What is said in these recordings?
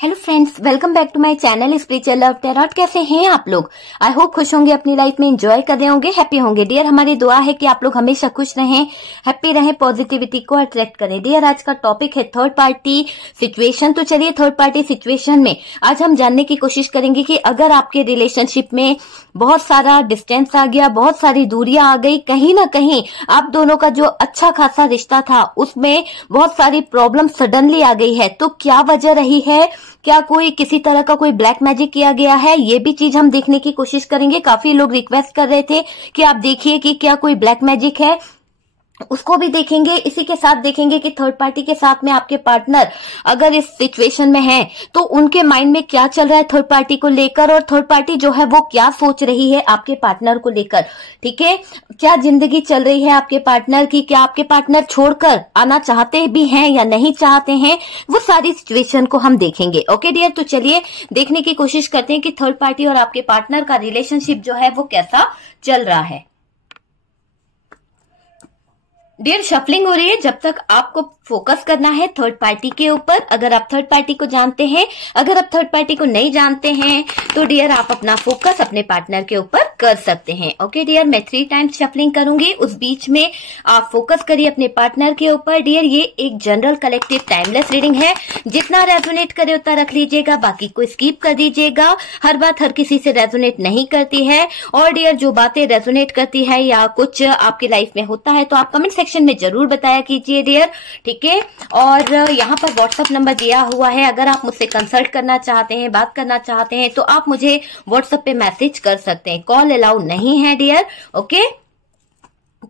Hello friends, welcome back to my channel spiritual love tarot. कैसे हैं आप लोग? आई होप खुश होंगे, अपनी लाइफ में एंजॉय कर रहे होंगे, हैप्पी होंगे। डियर, हमारी दुआ है कि आप लोग हमेशा खुश रहें, हैप्पी रहें, पॉजिटिविटी को अट्रैक्ट करें। डियर, आज का टॉपिक है थर्ड पार्टी सिचुएशन। तो चलिए, थर्ड पार्टी सिचुएशन में आज हम जानने की कोशिश करेंगे कि अगर आपके रिलेशनशिप में बहुत सारा डिस्टेंस आ गया, बहुत सारी दूरियां आ गई, कहीं ना कहीं आप दोनों का जो अच्छा खासा रिश्ता था उसमें बहुत सारी प्रॉब्लम सडनली आ गई है, तो क्या वजह रही है? क्या कोई किसी तरह का कोई ब्लैक मैजिक किया गया है? ये भी चीज हम देखने की कोशिश करेंगे। काफी लोग रिक्वेस्ट कर रहे थे कि आप देखिए कि क्या कोई ब्लैक मैजिक है, उसको भी देखेंगे। इसी के साथ देखेंगे कि थर्ड पार्टी के साथ में आपके पार्टनर अगर इस सिचुएशन में है तो उनके माइंड में क्या चल रहा है थर्ड पार्टी को लेकर, और थर्ड पार्टी जो है वो क्या सोच रही है आपके पार्टनर को लेकर। ठीक है, क्या जिंदगी चल रही है आपके पार्टनर की, क्या आपके पार्टनर छोड़कर आना चाहते भी हैं या नहीं चाहते हैं, वो सारी सिचुएशन को हम देखेंगे। ओके डियर, तो चलिए देखने की कोशिश करते हैं कि थर्ड पार्टी और आपके पार्टनर का रिलेशनशिप जो है वो कैसा चल रहा है। डियर, शफलिंग हो रही है। जब तक आपको फोकस करना है थर्ड पार्टी के ऊपर। अगर आप थर्ड पार्टी को जानते हैं, अगर आप थर्ड पार्टी को नहीं जानते हैं तो डियर आप अपना फोकस अपने पार्टनर के ऊपर कर सकते हैं। ओके डियर, मैं 3 टाइम्स शफलिंग करूंगी, उस बीच में आप फोकस करिए अपने पार्टनर के ऊपर। डियर, ये एक जनरल कलेक्टिव टाइमलेस रीडिंग है, जितना रेजोनेट करे उतना रख लीजिएगा, बाकी को स्किप कर दीजिएगा। हर बात हर किसी से रेजोनेट नहीं करती है, और डियर जो बातें रेजोनेट करती है या कुछ आपकी लाइफ में होता है तो आप कमेंट सेक्शन में जरूर बताया कीजिए डियर। ठीक है, और यहाँ पर व्हाट्सएप नंबर दिया हुआ है, अगर आप मुझसे कंसल्ट करना चाहते हैं, बात करना चाहते हैं तो आप मुझे व्हाट्सएप पे मैसेज कर सकते हैं। कॉल अलाउ नहीं है डियर। ओके,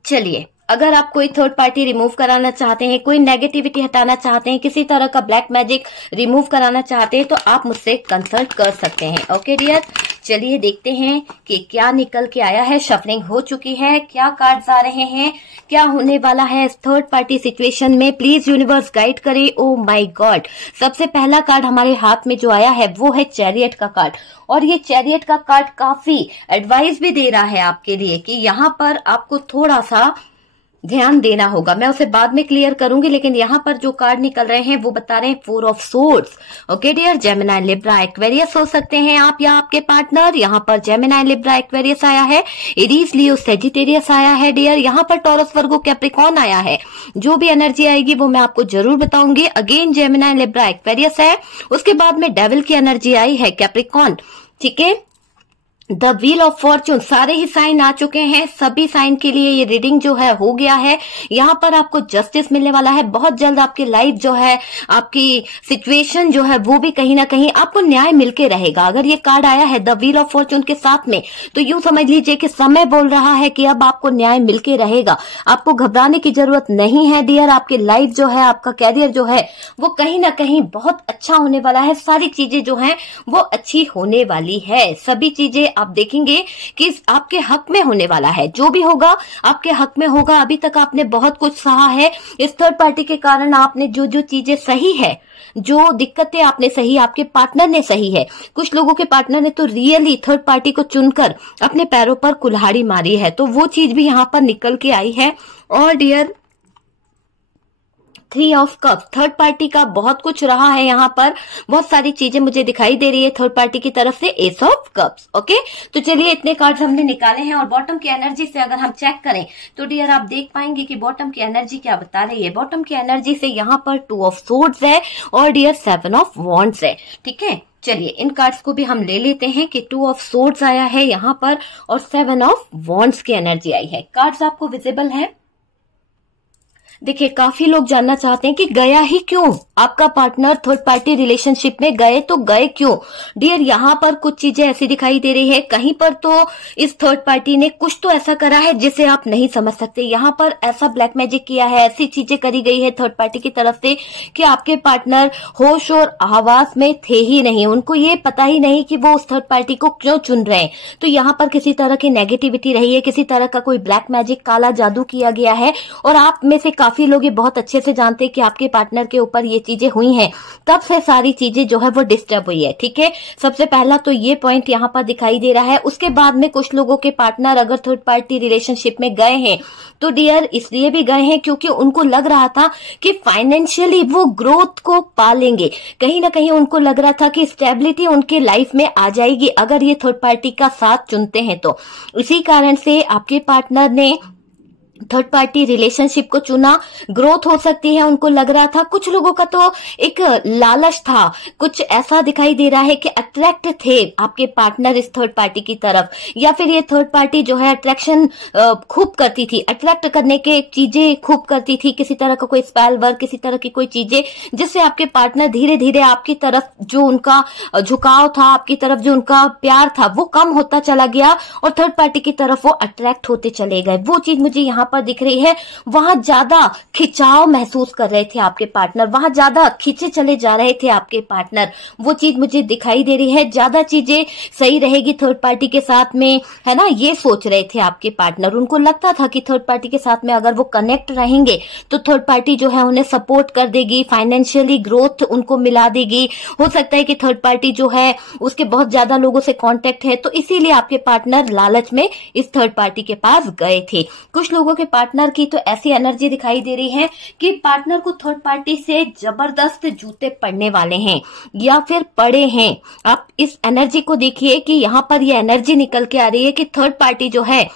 चलिए, अगर आप कोई थर्ड पार्टी रिमूव कराना चाहते हैं, कोई नेगेटिविटी हटाना चाहते हैं, किसी तरह का ब्लैक मैजिक रिमूव कराना चाहते हैं तो आप मुझसे कंसल्ट कर सकते हैं। ओके डियर, चलिए देखते हैं कि क्या निकल के आया है। शफलिंग हो चुकी है, क्या कार्ड्स आ रहे हैं, क्या होने वाला है इस थर्ड पार्टी सिचुएशन में। प्लीज यूनिवर्स गाइड करे। ओ माय गॉड, सबसे पहला कार्ड हमारे हाथ में जो आया है वो है चैरियट का कार्ड, और ये चैरियट का कार्ड काफी एडवाइस भी दे रहा है आपके लिए कि यहाँ पर आपको थोड़ा सा ध्यान देना होगा। मैं उसे बाद में क्लियर करूंगी, लेकिन यहाँ पर जो कार्ड निकल रहे हैं वो बता रहे हैं 4 of swords. Okay dear, Gemini, Libra, Aquarius हो सकते हैं आप या आपके पार्टनर। यहाँ पर जेमिनी, लिब्रा, एक्वेरियस आया है, एरीज, लियो, सेजिटेरियस आया है डियर। यहाँ पर टॉरस, वर्गो, कैप्रिकॉर्न आया है। जो भी एनर्जी आएगी वो मैं आपको जरूर बताऊंगी। अगेन जेमिनी, लिब्रा, एक्वेरियस है, उसके बाद में डेविल की एनर्जी आई है, कैप्रिकॉर्न। ठीक है, द व्हील ऑफ फॉर्चून, सारे ही साइन आ चुके हैं। सभी साइन के लिए ये रीडिंग जो है हो गया है। यहाँ पर आपको जस्टिस मिलने वाला है। बहुत जल्द आपकी लाइफ जो है, आपकी सिचुएशन जो है वो भी कहीं ना कहीं आपको न्याय मिलके रहेगा। अगर ये कार्ड आया है द व्हील ऑफ फॉर्चून के साथ में, तो यूं समझ लीजिए कि समय बोल रहा है कि अब आपको न्याय मिलके रहेगा। आपको घबराने की जरूरत नहीं है डियर। आपकी लाइफ जो है, आपका कैरियर जो है वो कहीं ना कहीं बहुत अच्छा होने वाला है। सारी चीजें जो है वो अच्छी होने वाली है। सभी चीजें आप देखेंगे कि आपके हक में होने वाला है। जो भी होगा आपके हक में होगा। अभी तक आपने बहुत कुछ सहा है। इस थर्ड पार्टी के कारण आपने जो जो चीजें सही है, जो दिक्कतें आपने सही, आपके पार्टनर ने सही है। कुछ लोगों के पार्टनर ने तो रियली थर्ड पार्टी को चुनकर अपने पैरों पर कुल्हाड़ी मारी है, तो वो चीज भी यहाँ पर निकल के आई है। और dear 3 of cups, third party का बहुत कुछ रहा है। यहाँ पर बहुत सारी चीजें मुझे दिखाई दे रही है थर्ड पार्टी की तरफ से। S of cups. ओके, तो चलिए इतने कार्ड्स हमने निकाले हैं, और बॉटम की एनर्जी से अगर हम चेक करें तो डियर आप देख पाएंगे कि बॉटम की एनर्जी क्या बता रही है। बॉटम की एनर्जी से यहाँ पर 2 ऑफ सोर्ड्स है और डियर 7 ऑफ वॉन्ड्स है। ठीक है, चलिए इन कार्ड्स को भी हम ले लेते हैं कि 2 ऑफ सोर्ड्स आया है यहाँ पर और 7 ऑफ वॉन्ड्स की एनर्जी आई है। कार्ड्स आपको विजिबल है? देखिए, काफी लोग जानना चाहते हैं कि गया ही क्यों आपका पार्टनर थर्ड पार्टी रिलेशनशिप में, गए तो गए क्यों। डियर, यहाँ पर कुछ चीजें ऐसी दिखाई दे रही है, कहीं पर तो इस थर्ड पार्टी ने कुछ तो ऐसा करा है जिसे आप नहीं समझ सकते। यहाँ पर ऐसा ब्लैक मैजिक किया है, ऐसी चीजें करी गई है थर्ड पार्टी की तरफ से कि आपके पार्टनर होश और आवाज में थे ही नहीं। उनको ये पता ही नहीं कि वो उस थर्ड पार्टी को क्यों चुन रहे हैं। तो यहाँ पर किसी तरह की नेगेटिविटी रही है, किसी तरह का कोई ब्लैक मैजिक, काला जादू किया गया है, और आप में से काफी लोग ये बहुत अच्छे से जानते हैं कि आपके पार्टनर के ऊपर ये चीजें हुई हैं, तब से सारी चीजें जो है वो डिस्टर्ब हुई है। ठीक है, सबसे पहला तो ये पॉइंट यहाँ पर दिखाई दे रहा है। उसके बाद में कुछ लोगों के पार्टनर अगर थर्ड पार्टी रिलेशनशिप में गए हैं तो डियर इसलिए भी गए हैं क्योंकि उनको लग रहा था कि फाइनेंशियली वो ग्रोथ को पालेंगे। कहीं ना कहीं उनको लग रहा था कि स्टेबिलिटी उनके लाइफ में आ जाएगी अगर ये थर्ड पार्टी का साथ चुनते हैं तो। इसी कारण से आपके पार्टनर ने थर्ड पार्टी रिलेशनशिप को चुना। ग्रोथ हो सकती है उनको लग रहा था। कुछ लोगों का तो एक लालच था, कुछ ऐसा दिखाई दे रहा है कि अट्रैक्ट थे आपके पार्टनर इस थर्ड पार्टी की तरफ, या फिर ये थर्ड पार्टी जो है अट्रैक्शन खूब करती थी, अट्रैक्ट करने के चीजें खूब करती थी, किसी तरह का कोई स्पेल वर्क, किसी तरह की कोई चीजें जिससे आपके पार्टनर धीरे धीरे आपकी तरफ जो उनका झुकाव था, आपकी तरफ जो उनका प्यार था वो कम होता चला गया और थर्ड पार्टी की तरफ वो अट्रैक्ट होते चले गए। वो चीज मुझे यहाँ पर दिख रही है। वहां ज्यादा खिंचाव महसूस कर रहे थे आपके पार्टनर, वहां ज्यादा खींचे चले जा रहे थे आपके पार्टनर, वो चीज मुझे दिखाई दे रही है। ज्यादा चीजें सही रहेगी थर्ड पार्टी के साथ में, है ना, ये सोच रहे थे आपके पार्टनर। उनको लगता था कि थर्ड पार्टी के साथ में अगर वो कनेक्ट रहेंगे तो थर्ड पार्टी जो है उन्हें सपोर्ट कर देगी, फाइनेंशियली ग्रोथ उनको मिला देगी। हो सकता है कि थर्ड पार्टी जो है उसके बहुत ज्यादा लोगों से कांटेक्ट है, तो इसीलिए आपके पार्टनर लालच में इस थर्ड पार्टी के पास गए थे। कुछ लोगों के पार्टनर की तो ऐसी एनर्जी दिखाई दे रही है कि पार्टनर को थर्ड पार्टी से जबरदस्त जूते पड़ने वाले हैं या फिर पड़े हैं। आप इस एनर्जी को देखिए कि यहाँ पर ये एनर्जी निकल के आ रही है कि थर्ड पार्टी जो है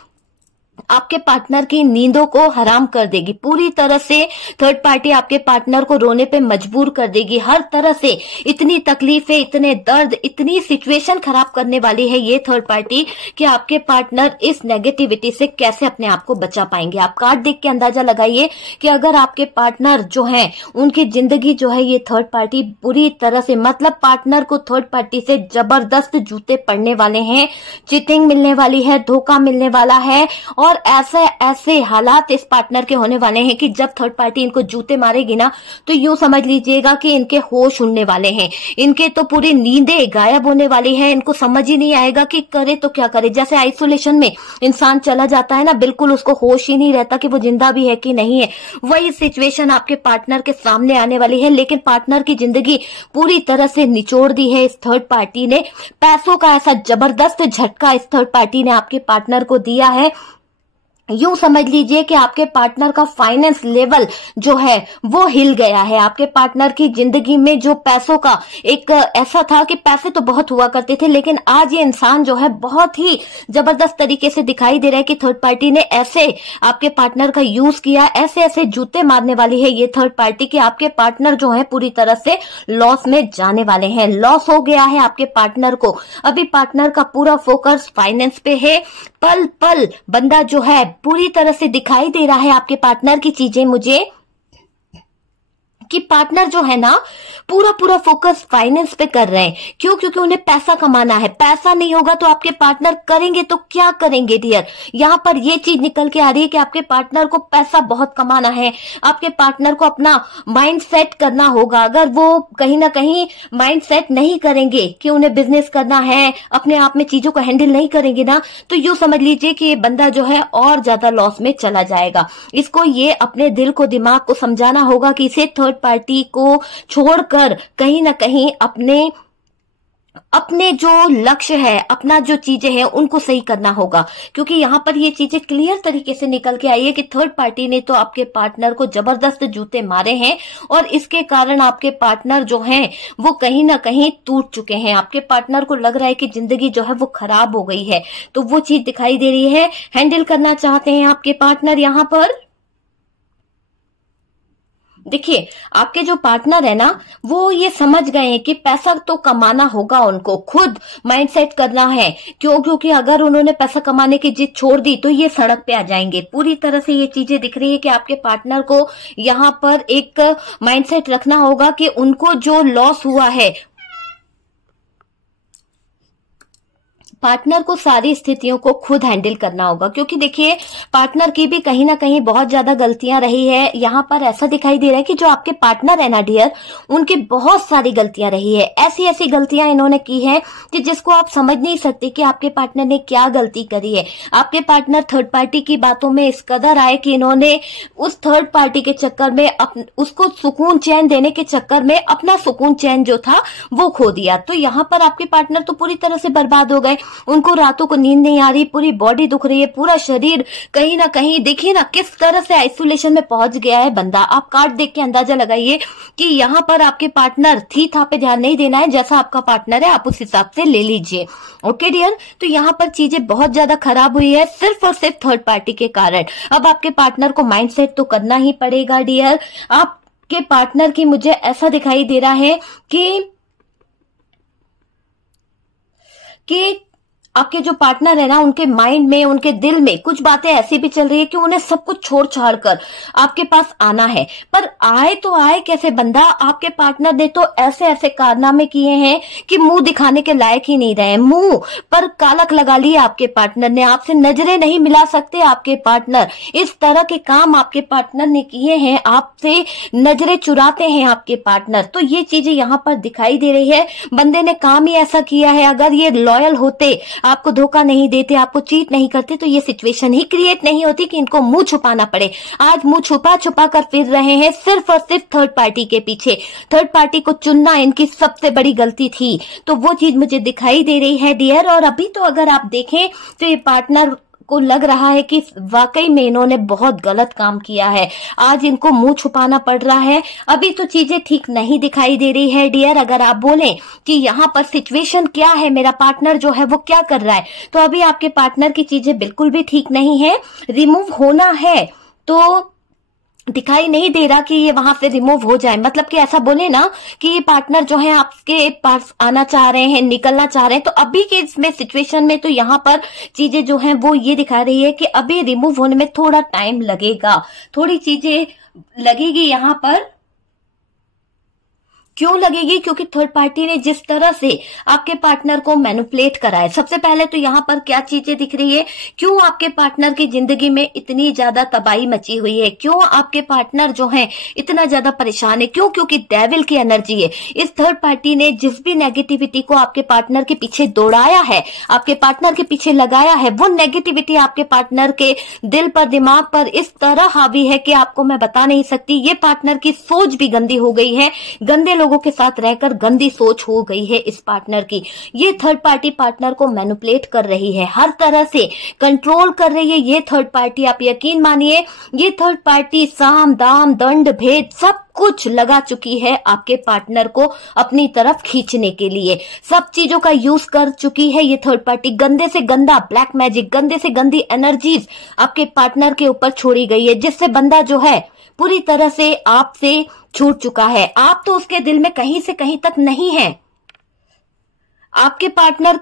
आपके पार्टनर की नींदों को हराम कर देगी पूरी तरह से। थर्ड पार्टी आपके पार्टनर को रोने पे मजबूर कर देगी हर तरह से। इतनी तकलीफें, इतने दर्द, इतनी सिचुएशन खराब करने वाली है ये थर्ड पार्टी कि आपके पार्टनर इस नेगेटिविटी से कैसे अपने आप को बचा पाएंगे। आप कार्ड देख के अंदाजा लगाइए कि अगर आपके पार्टनर जो है उनकी जिंदगी जो है ये थर्ड पार्टी पूरी तरह से, मतलब पार्टनर को थर्ड पार्टी से जबरदस्त जूते पड़ने वाले हैं, चीटिंग मिलने वाली है, धोखा मिलने वाला है और ऐसे हालात इस पार्टनर के होने वाले हैं कि जब थर्ड पार्टी इनको जूते मारेगी ना तो यूं समझ लीजिएगा कि इनके होश उड़ने वाले हैं, इनके तो पूरी नींदें गायब होने वाली है। इनको समझ ही नहीं आएगा कि करे तो क्या करे। जैसे आइसोलेशन में इंसान चला जाता है ना, बिल्कुल उसको होश ही नहीं रहता कि वो जिंदा भी है कि नहीं है। वही सिचुएशन आपके पार्टनर के सामने आने वाली है। लेकिन पार्टनर की जिंदगी पूरी तरह से निचोड़ दी है इस थर्ड पार्टी ने। पैसों का ऐसा जबरदस्त झटका इस थर्ड पार्टी ने आपके पार्टनर को दिया है। यूं समझ लीजिए कि आपके पार्टनर का फाइनेंस लेवल जो है वो हिल गया है। आपके पार्टनर की जिंदगी में जो पैसों का एक ऐसा था कि पैसे तो बहुत हुआ करते थे, लेकिन आज ये इंसान जो है बहुत ही जबरदस्त तरीके से दिखाई दे रहा है कि थर्ड पार्टी ने ऐसे आपके पार्टनर का यूज किया, ऐसे ऐसे जूते मारने वाली है ये थर्ड पार्टी कि आपके पार्टनर जो है पूरी तरह से लॉस में जाने वाले हैं। लॉस हो गया है आपके पार्टनर को। अभी पार्टनर का पूरा फोकस फाइनेंस पे है। पल पल बंदा जो है पूरी तरह से दिखाई दे रहा है आपके पार्टनर की चीजें मुझे कि पार्टनर जो है ना पूरा फोकस फाइनेंस पे कर रहे हैं। क्यों? क्योंकि उन्हें पैसा कमाना है। पैसा नहीं होगा तो आपके पार्टनर करेंगे तो क्या करेंगे डियर। यहाँ पर ये चीज निकल के आ रही है कि आपके पार्टनर को पैसा बहुत कमाना है। आपके पार्टनर को अपना माइंड सेट करना होगा। अगर वो कहीं ना कहीं माइंड सेट नहीं करेंगे कि उन्हें बिजनेस करना है, अपने आप में चीजों को हैंडल नहीं करेंगे ना, तो यूं समझ लीजिए कि ये बंदा जो है और ज्यादा लॉस में चला जाएगा। इसको ये अपने दिल को, दिमाग को समझाना होगा कि इसे थर्ड पार्टी को छोड़कर कहीं ना कहीं अपने जो लक्ष्य है, अपना जो चीजें हैं उनको सही करना होगा। क्योंकि यहाँ पर ये चीजें क्लियर तरीके से निकल के आई है कि थर्ड पार्टी ने तो आपके पार्टनर को जबरदस्त जूते मारे हैं और इसके कारण आपके पार्टनर जो हैं वो कहीं ना कहीं टूट चुके हैं। आपके पार्टनर को लग रहा है कि जिंदगी जो है वो खराब हो गई है, तो वो चीज दिखाई दे रही है। हैंडल करना चाहते हैं आपके पार्टनर। यहाँ पर देखिए आपके जो पार्टनर है ना वो ये समझ गए हैं कि पैसा तो कमाना होगा, उनको खुद माइंडसेट करना है। क्योंकि अगर उन्होंने पैसा कमाने की जिद छोड़ दी तो ये सड़क पे आ जाएंगे। पूरी तरह से ये चीजें दिख रही है कि आपके पार्टनर को यहाँ पर एक माइंडसेट रखना होगा कि उनको जो लॉस हुआ है पार्टनर को सारी स्थितियों को खुद हैंडल करना होगा, क्योंकि देखिए पार्टनर की भी कहीं ना कहीं बहुत ज्यादा गलतियां रही है। यहाँ पर ऐसा दिखाई दे रहा है कि जो आपके पार्टनर है ना डियर, उनकी बहुत सारी गलतियां रही है। ऐसी ऐसी गलतियां इन्होंने की है कि जिसको आप समझ नहीं सकते कि आपके पार्टनर ने क्या गलती करी है। आपके पार्टनर थर्ड पार्टी की बातों में इस कदर आए कि इन्होंने उस थर्ड पार्टी के चक्कर में उसको सुकून चैन देने के चक्कर में अपना सुकून चैन जो था वो खो दिया। तो यहाँ पर आपके पार्टनर तो पूरी तरह से बर्बाद हो गए। उनको रातों को नींद नहीं आ रही, पूरी बॉडी दुख रही है, पूरा शरीर कहीं ना कहीं देखिए ना किस तरह से आइसोलेशन में पहुंच गया है बंदा। आप कार्ड देख के अंदाजा लगाइए कि यहाँ पर आपके पार्टनर थी था पे ध्यान नहीं देना है, जैसा आपका पार्टनर है आप उस हिसाब से ले लीजिए। ओके डियर, तो यहाँ पर चीजें बहुत ज्यादा खराब हुई है सिर्फ और सिर्फ थर्ड पार्टी के कारण। अब आपके पार्टनर को माइंडसेट तो करना ही पड़ेगा डियर। आपके पार्टनर की मुझे ऐसा दिखाई दे रहा है कि आपके जो पार्टनर है ना, उनके माइंड में, उनके दिल में कुछ बातें ऐसी भी चल रही है कि उन्हें सब कुछ छोड़ छाड़ कर आपके पास आना है। पर आए तो आए कैसे बंदा, आपके पार्टनर ने तो ऐसे ऐसे कारनामे किए हैं कि मुंह दिखाने के लायक ही नहीं रहे। मुंह पर कालक लगा लिया आपके पार्टनर ने, आपसे नजरें नहीं मिला सकते आपके पार्टनर। इस तरह के काम आपके पार्टनर ने किए हैं, आपसे नजरें चुराते हैं आपके पार्टनर। तो ये चीजें यहाँ पर दिखाई दे रही है। बंदे ने काम ही ऐसा किया है, अगर ये लॉयल होते, आपको धोखा नहीं देते, आपको चीट नहीं करते, तो ये सिचुएशन ही क्रिएट नहीं होती कि इनको मुंह छुपाना पड़े। आज मुंह छुपा छुपा कर फिर रहे हैं सिर्फ और सिर्फ थर्ड पार्टी के पीछे। थर्ड पार्टी को चुनना इनकी सबसे बड़ी गलती थी, तो वो चीज मुझे दिखाई दे रही है डियर। और अभी तो अगर आप देखें तो ये पार्टनर को लग रहा है कि वाकई में इन्होंने बहुत गलत काम किया है। आज इनको मुंह छुपाना पड़ रहा है। अभी तो चीजें ठीक नहीं दिखाई दे रही है डियर। अगर आप बोलें कि यहाँ पर सिचुएशन क्या है, मेरा पार्टनर जो है वो क्या कर रहा है, तो अभी आपके पार्टनर की चीजें बिल्कुल भी ठीक नहीं है। रिमूव होना है तो दिखाई नहीं दे रहा कि ये वहां से रिमूव हो जाए। मतलब कि ऐसा बोले ना कि ये पार्टनर जो है आपके पास आना चाह रहे हैं, निकलना चाह रहे हैं, तो अभी के इसमें सिचुएशन में तो यहाँ पर चीजें जो हैं वो ये दिखा रही है कि अभी रिमूव होने में थोड़ा टाइम लगेगा, थोड़ी चीजें लगेगी यहाँ पर। क्यों लगेगी? क्योंकि थर्ड पार्टी ने जिस तरह से आपके पार्टनर को मैनिपुलेट करा है। सबसे पहले तो यहाँ पर क्या चीजें दिख रही है, क्यों आपके पार्टनर की जिंदगी में इतनी ज्यादा तबाही मची हुई है, क्यों आपके पार्टनर जो है इतना ज्यादा परेशान है, क्यों? क्योंकि डेविल की एनर्जी है। इस थर्ड पार्टी ने जिस भी नेगेटिविटी को आपके पार्टनर के पीछे दौड़ाया है, आपके पार्टनर के पीछे लगाया है, वो नेगेटिविटी आपके पार्टनर के दिल पर, दिमाग पर इस तरह हावी है कि आपको मैं बता नहीं सकती। ये पार्टनर की सोच भी गंदी हो गई है, गंदे लोगों के साथ रहकर गंदी सोच हो गई है इस पार्टनर की। ये थर्ड पार्टी पार्टनर को मैनिपुलेट कर रही है, हर तरह से कंट्रोल कर रही है ये थर्ड पार्टी। आप यकीन मानिए ये थर्ड पार्टी साम दाम दंड भेद सब कुछ लगा चुकी है आपके पार्टनर को अपनी तरफ खींचने के लिए। सब चीजों का यूज कर चुकी है ये थर्ड पार्टी। गंदे से गंदा ब्लैक मैजिक, गंदे से गंदी एनर्जीज आपके पार्टनर के ऊपर छोड़ी गई है, जिससे बंदा जो है पूरी तरह से आपसे छूट चुका है। आप तो उसके दिल में कहीं से कहीं तक नहीं है। आपके पार्टनर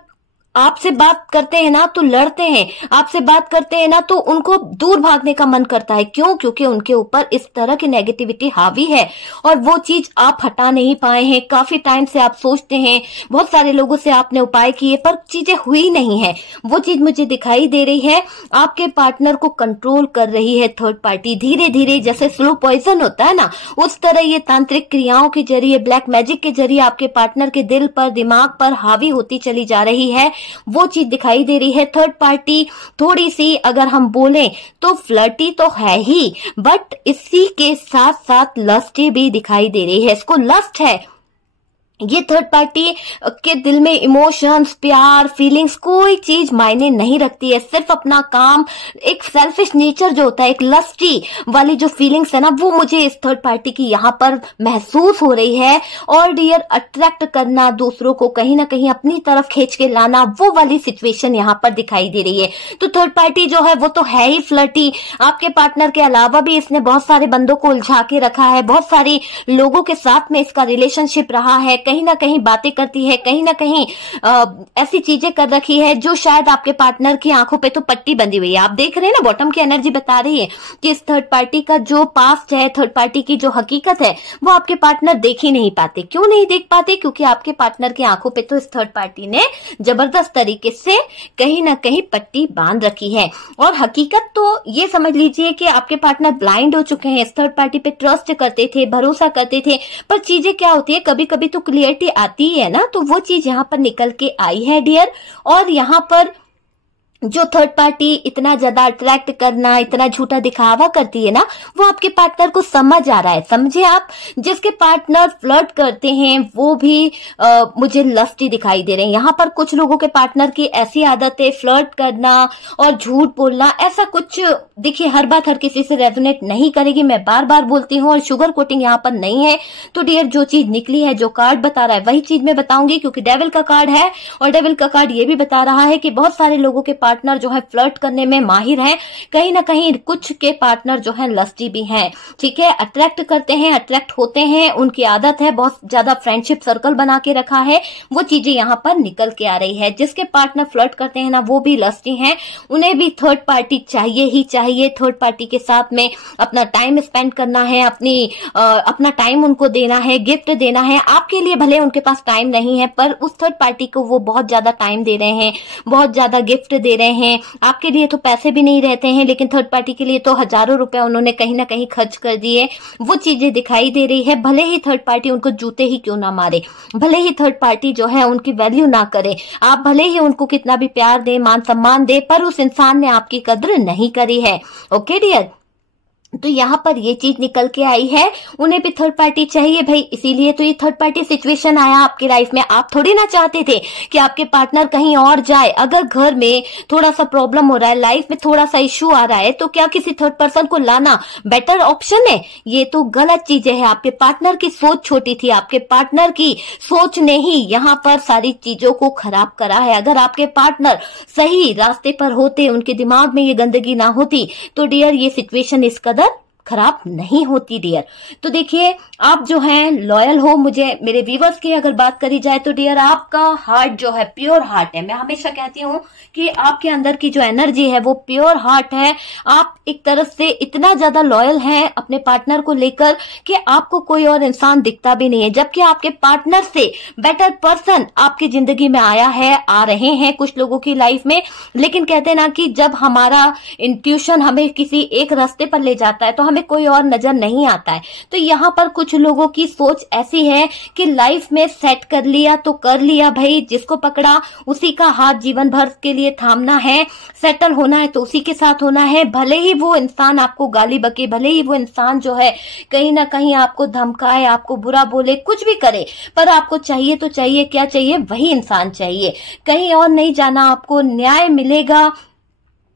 आपसे बात करते हैं ना तो लड़ते हैं, आपसे बात करते हैं ना तो उनको दूर भागने का मन करता है। क्यों? क्योंकि उनके ऊपर इस तरह की नेगेटिविटी हावी है और वो चीज आप हटा नहीं पाए हैं। काफी टाइम से आप सोचते हैं, बहुत सारे लोगों से आपने उपाय किए पर चीजें हुई नहीं है। वो चीज मुझे दिखाई दे रही है, आपके पार्टनर को कंट्रोल कर रही है थर्ड पार्टी धीरे धीरे। जैसे स्लो पॉइजन होता है ना, उस तरह ये तांत्रिक क्रियाओं के जरिए, ब्लैक मैजिक के जरिए आपके पार्टनर के दिल पर, दिमाग पर हावी होती चली जा रही है। वो चीज दिखाई दे रही है। थर्ड पार्टी थोड़ी सी अगर हम बोलें तो फ्लर्टी तो है ही, बट इसी के साथ साथ लस्टी भी दिखाई दे रही है। इसको लस्ट है। ये थर्ड पार्टी के दिल में इमोशंस, प्यार, फीलिंग्स कोई चीज मायने नहीं रखती है। सिर्फ अपना काम, एक सेल्फिश नेचर जो होता है, एक लस्टी वाली जो फीलिंग्स है ना, वो मुझे इस थर्ड पार्टी की यहाँ पर महसूस हो रही है। और डियर अट्रैक्ट करना, दूसरों को कहीं ना कहीं अपनी तरफ खींच के लाना, वो वाली सिचुएशन यहाँ पर दिखाई दे रही है। तो थर्ड पार्टी जो है वो तो है ही फ्लर्टी। आपके पार्टनर के अलावा भी इसने बहुत सारे बंदों को उलझा के रखा है, बहुत सारे लोगों के साथ में इसका रिलेशनशिप रहा है। कहीं ना कहीं बातें करती है, कहीं ना कहीं ऐसी चीजें कर रखी है जो शायद आपके पार्टनर की आंखों पे तो पट्टी बंधी हुई है। आप देख रहे हैं ना, बॉटम की एनर्जी बता रही है कि इस थर्ड पार्टी का जो पास्ट है, थर्ड पार्टी की जो हकीकत है, वो आपके पार्टनर देख ही नहीं पाते। क्यों नहीं देख पाते? क्योंकि आपके पार्टनर की आंखों पे तो इस थर्ड पार्टी ने जबरदस्त तरीके से कहीं ना कहीं पट्टी बांध रखी है। और हकीकत तो ये समझ लीजिए कि आपके पार्टनर ब्लाइंड हो चुके हैं, इस थर्ड पार्टी पे ट्रस्ट करते थे, भरोसा करते थे, पर चीजें क्या होती है, कभी कभी तो क्लियरिटी आती है ना, तो वो चीज यहाँ पर निकल के आई है डियर। और यहाँ पर जो थर्ड पार्टी इतना ज्यादा अट्रैक्ट करना, इतना झूठा दिखावा करती है ना, वो आपके पार्टनर को समझ आ रहा है। समझे आप, जिसके पार्टनर फ्लर्ट करते हैं वो भी मुझे लस्टी दिखाई दे रहे हैं। यहाँ पर कुछ लोगों के पार्टनर की ऐसी आदत है फ्लर्ट करना और झूठ बोलना, ऐसा कुछ। देखिए, हर बात हर किसी से रेजोनेट नहीं करेगी, मैं बार बार बोलती हूँ, और शुगर कोटिंग यहाँ पर नहीं है। तो डियर, जो चीज निकली है, जो कार्ड बता रहा है, वही चीज मैं बताऊंगी, क्योंकि डेविल का कार्ड है, और डेविल का कार्ड ये भी बता रहा है कि बहुत सारे लोगों के पार्टनर जो है फ्लर्ट करने में माहिर हैं, कहीं ना कहीं कुछ के पार्टनर जो है लस्टी भी हैं। ठीक है, अट्रैक्ट करते हैं, अट्रैक्ट होते हैं, उनकी आदत है, बहुत ज्यादा फ्रेंडशिप सर्कल बना के रखा है, वो चीजें यहाँ पर निकल के आ रही है। जिसके पार्टनर फ्लर्ट करते हैं ना, वो भी लस्टी हैं, उन्हें भी थर्ड पार्टी चाहिए ही चाहिए। थर्ड पार्टी के साथ में अपना टाइम स्पेंड करना है, अपना टाइम उनको देना है, गिफ्ट देना है। आपके लिए भले उनके पास टाइम नहीं है, पर उस थर्ड पार्टी को वो बहुत ज्यादा टाइम दे रहे हैं, बहुत ज्यादा गिफ्ट दे रहे हैं। आपके लिए तो पैसे भी नहीं रहते हैं, लेकिन थर्ड पार्टी के लिए तो हजारों रुपए उन्होंने कहीं ना कहीं खर्च कर दिए। वो चीजें दिखाई दे रही है। भले ही थर्ड पार्टी उनको जूते ही क्यों ना मारे, भले ही थर्ड पार्टी जो है उनकी वैल्यू ना करे, आप भले ही उनको कितना भी प्यार दे, मान सम्मान दे, पर उस इंसान ने आपकी कद्र नहीं करी है। ओके डियर, तो यहाँ पर ये चीज निकल के आई है, उन्हें भी थर्ड पार्टी चाहिए भाई, इसीलिए तो ये थर्ड पार्टी सिचुएशन आया आपकी लाइफ में। आप थोड़ी ना चाहते थे कि आपके पार्टनर कहीं और जाए। अगर घर में थोड़ा सा प्रॉब्लम हो रहा है, लाइफ में थोड़ा सा इश्यू आ रहा है, तो क्या किसी थर्ड पर्सन को लाना बेटर ऑप्शन है? ये तो गलत चीजें है। आपके पार्टनर की सोच छोटी थी, आपके पार्टनर की सोच ने ही यहाँ पर सारी चीजों को खराब करा है। अगर आपके पार्टनर सही रास्ते पर होते, उनके दिमाग में ये गंदगी ना होती, तो डियर ये सिचुएशन इस कदर खराब नहीं होती डियर। तो देखिए, आप जो हैं लॉयल हो मुझे, मेरे व्यूवर्स की अगर बात करी जाए तो डियर, आपका हार्ट जो है प्योर हार्ट है। मैं हमेशा कहती हूँ कि आपके अंदर की जो एनर्जी है वो प्योर हार्ट है। आप एक तरफ से इतना ज्यादा लॉयल हैं अपने पार्टनर को लेकर कि आपको कोई और इंसान दिखता भी नहीं है, जबकि आपके पार्टनर से बेटर पर्सन आपकी जिंदगी में आया है, आ रहे हैं कुछ लोगों की लाइफ में। लेकिन कहते ना कि जब हमारा इंट्यूशन हमें किसी एक रास्ते पर ले जाता है तो हमें कोई और नजर नहीं आता है। तो यहाँ पर कुछ लोगों की सोच ऐसी है कि लाइफ में सेट कर लिया तो कर लिया भाई, जिसको पकड़ा उसी का हाथ जीवन भर के लिए थामना है, सेटल होना है तो उसी के साथ होना है। भले ही वो इंसान आपको गाली बके, भले ही वो इंसान जो है कहीं ना कहीं आपको धमकाए, आपको बुरा बोले, कुछ भी करे, पर आपको चाहिए तो चाहिए, क्या चाहिए? वही इंसान चाहिए, कहीं और नहीं जाना। आपको न्याय मिलेगा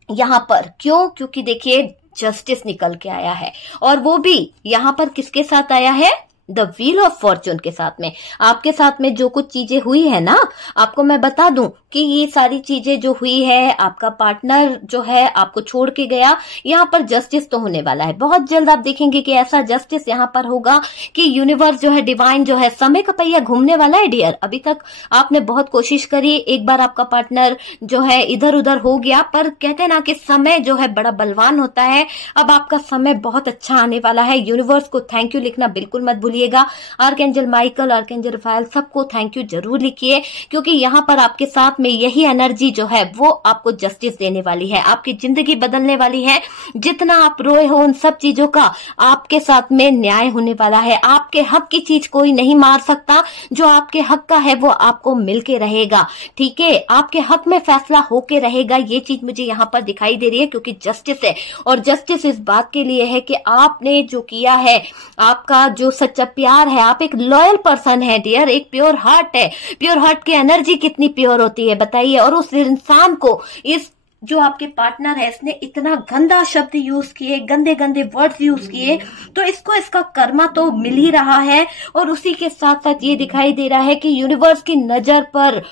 यहाँ पर। क्यों? क्योंकि देखिए जस्टिस निकल के आया है, और वो भी यहाँ पर किसके साथ आया है? द व्हील ऑफ फॉर्चून के साथ में। आपके साथ में जो कुछ चीजें हुई है ना, आपको मैं बता दूं कि ये सारी चीजें जो हुई है, आपका पार्टनर जो है आपको छोड़ के गया, यहाँ पर जस्टिस तो होने वाला है। बहुत जल्द आप देखेंगे कि ऐसा जस्टिस यहाँ पर होगा कि यूनिवर्स जो है, डिवाइन जो है, समय का पहिया घूमने वाला है डियर। अभी तक आपने बहुत कोशिश करी, एक बार आपका पार्टनर जो है इधर उधर हो गया, पर कहते हैं ना कि समय जो है बड़ा बलवान होता है। अब आपका समय बहुत अच्छा आने वाला है। यूनिवर्स को थैंक यू लिखना बिल्कुल मत भूलिएगा। आर्कएंजल माइकल, आर्कएंजल रफाएल, सबको थैंक यू जरूर लिखिए, क्योंकि यहाँ पर आपके साथ में यही एनर्जी जो है वो आपको जस्टिस देने वाली है, आपकी जिंदगी बदलने वाली है। जितना आप रोए हो उन सब चीजों का आपके साथ में न्याय होने वाला है। आपके हक की चीज कोई नहीं मार सकता, जो आपके हक का है वो आपको मिलके रहेगा। ठीक है, आपके हक में फैसला होके रहेगा। ये चीज मुझे यहाँ पर दिखाई दे रही है, क्योंकि जस्टिस है, और जस्टिस इस बात के लिए है कि आपने जो किया है, आपका जो सच्चा प्यार है, आप एक लॉयल पर्सन है डियर, एक प्योर हार्ट है। प्योर हार्ट की एनर्जी कितनी प्योर होती है बताइए। और उस इंसान को, इस जो आपके पार्टनर है, इसने इतना गंदा शब्द यूज किए, गंदे गंदे वर्ड्स यूज किए, तो इसको इसका कर्मा तो मिल ही रहा है। और उसी के साथ साथ ये दिखाई दे रहा है कि यूनिवर्स की नजर पर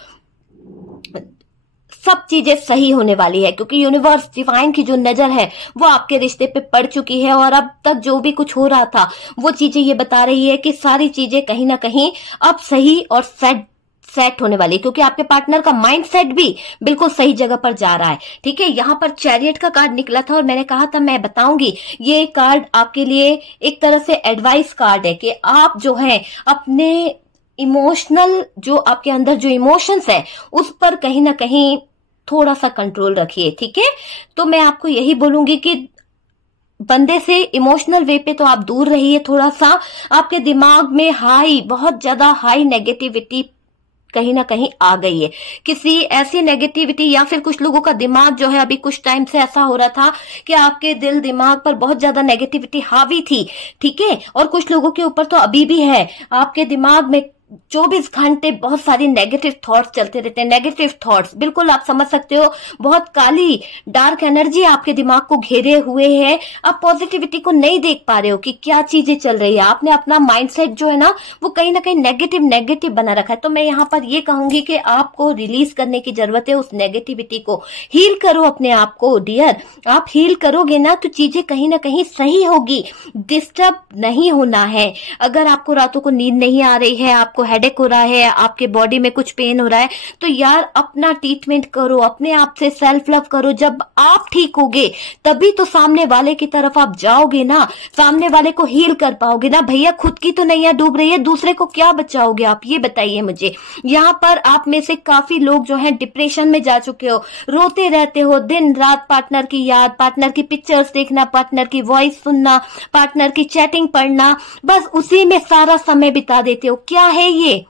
सब चीजें सही होने वाली है, क्योंकि यूनिवर्स डिवाइन की जो नजर है वो आपके रिश्ते पे पड़ चुकी है। और अब तक जो भी कुछ हो रहा था वो चीजें ये बता रही है कि सारी चीजें कहीं ना कहीं अब सही और सेट होने वाली है, क्योंकि आपके पार्टनर का माइंड सेट भी बिल्कुल सही जगह पर जा रहा है। ठीक है, यहाँ पर चैरियट का कार्ड निकला था और मैंने कहा था मैं बताऊंगी, ये कार्ड आपके लिए एक तरह से एडवाइस कार्ड है कि आप जो है अपने इमोशनल, जो आपके अंदर जो इमोशंस है उस पर कहीं ना कहीं थोड़ा सा कंट्रोल रखिए। ठीक है, तो मैं आपको यही बोलूंगी कि बंदे से इमोशनल वे पे तो आप दूर रहिए। थोड़ा सा आपके दिमाग में बहुत ज्यादा हाई नेगेटिविटी कहीं ना कहीं आ गई है, किसी ऐसी नेगेटिविटी, या फिर कुछ लोगों का दिमाग जो है अभी कुछ टाइम से ऐसा हो रहा था कि आपके दिल दिमाग पर बहुत ज्यादा नेगेटिविटी हावी थी। ठीक है, और कुछ लोगों के ऊपर तो अभी भी है, आपके दिमाग में 24 घंटे बहुत सारी नेगेटिव थॉट्स चलते रहते हैं। नेगेटिव थॉट्स बिल्कुल आप समझ सकते हो, बहुत काली डार्क एनर्जी आपके दिमाग को घेरे हुए है। आप पॉजिटिविटी को नहीं देख पा रहे हो कि क्या चीजें चल रही है। आपने अपना माइंडसेट जो है ना वो कहीं ना कहीं नेगेटिव बना रखा है। तो मैं यहाँ पर ये कहूंगी कि आपको रिलीज करने की जरूरत है उस नेगेटिविटी को। हील करो अपने आप को डियर, आप हील करोगे ना तो चीजें कहीं ना कहीं सही होगी। डिस्टर्ब नहीं होना है। अगर आपको रातों को नींद नहीं आ रही है, आपको हेडेक हो रहा है, आपके बॉडी में कुछ पेन हो रहा है, तो यार अपना ट्रीटमेंट करो, अपने आप से सेल्फ लव करो। जब आप ठीक होगे तभी तो सामने वाले की तरफ आप जाओगे ना, सामने वाले को हील कर पाओगे ना। भैया खुद की तो नैया डूब रही है, दूसरे को क्या बचाओगे आप, ये बताइए मुझे। यहाँ पर आप में से काफी लोग जो है डिप्रेशन में जा चुके हो, रोते रहते हो दिन रात, पार्टनर की याद, पार्टनर की पिक्चर्स देखना, पार्टनर की वॉइस सुनना, पार्टनर की चैटिंग पढ़ना, बस उसी में सारा समय बिता देते हो। क्या है ये?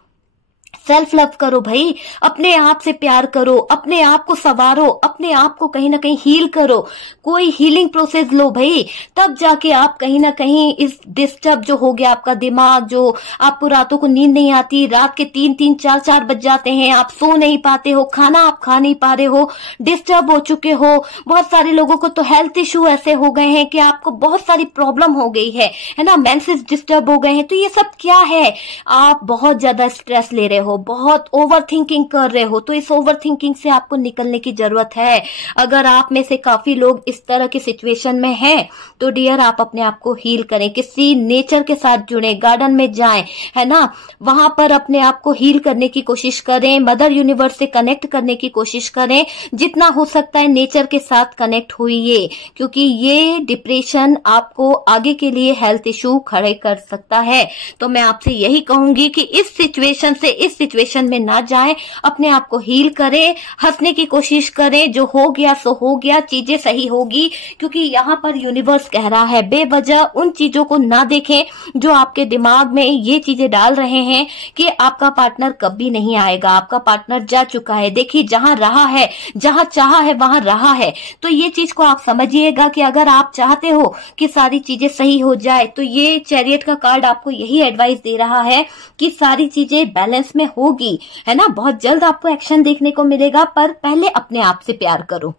सेल्फ लव करो भाई, अपने आप से प्यार करो, अपने आप को संवारो, अपने आप को कहीं ना कहीं हील करो, कोई हीलिंग प्रोसेस लो भाई, तब जाके आप कहीं ना कहीं इस डिस्टर्ब जो हो गया आपका दिमाग, जो आपको रातों को नींद नहीं आती, रात के 3-3 4-4 बज जाते हैं, आप सो नहीं पाते हो, खाना आप खा नहीं पा रहे हो, डिस्टर्ब हो चुके हो। बहुत सारे लोगों को तो हेल्थ इश्यू ऐसे हो गए हैं कि आपको बहुत सारी प्रॉब्लम हो गई है ना, मेंसेस डिस्टर्ब हो गए हैं। तो ये सब क्या है? आप बहुत ज्यादा स्ट्रेस ले रहे हो, बहुत ओवर थिंकिंग कर रहे हो। तो इस ओवर थिंकिंग से आपको निकलने की जरूरत है। अगर आप में से काफी लोग इस तरह की सिचुएशन में हैं तो डियर आप अपने आप को हील करें, किसी नेचर के साथ जुड़े, गार्डन में जाएं, है ना, वहां पर अपने आप को हील करने की कोशिश करें, मदर यूनिवर्स से कनेक्ट करने की कोशिश करें, जितना हो सकता है नेचर के साथ कनेक्ट होइए, क्योंकि ये डिप्रेशन आपको आगे के लिए हेल्थ इश्यू खड़े कर सकता है। तो मैं आपसे यही कहूंगी कि इस सिचुएशन से इस सिचुएशन में ना जाएं, अपने आप को हील करें, हंसने की कोशिश करें, जो हो गया सो हो गया, चीजें सही होगी, क्योंकि यहाँ पर यूनिवर्स कह रहा है बेवजह उन चीजों को ना देखें जो आपके दिमाग में ये चीजें डाल रहे हैं कि आपका पार्टनर कभी नहीं आएगा, आपका पार्टनर जा चुका है। देखिए जहां रहा है, जहां चाहा है वहां रहा है। तो ये चीज को आप समझिएगा कि अगर आप चाहते हो कि सारी चीजें सही हो जाए तो ये चैरियट का कार्ड आपको यही एडवाइस दे रहा है कि सारी चीजें बैलेंस में होगी, है ना। बहुत जल्द आपको एक्शन देखने को मिलेगा, पर पहले अपने आप से प्यार करो,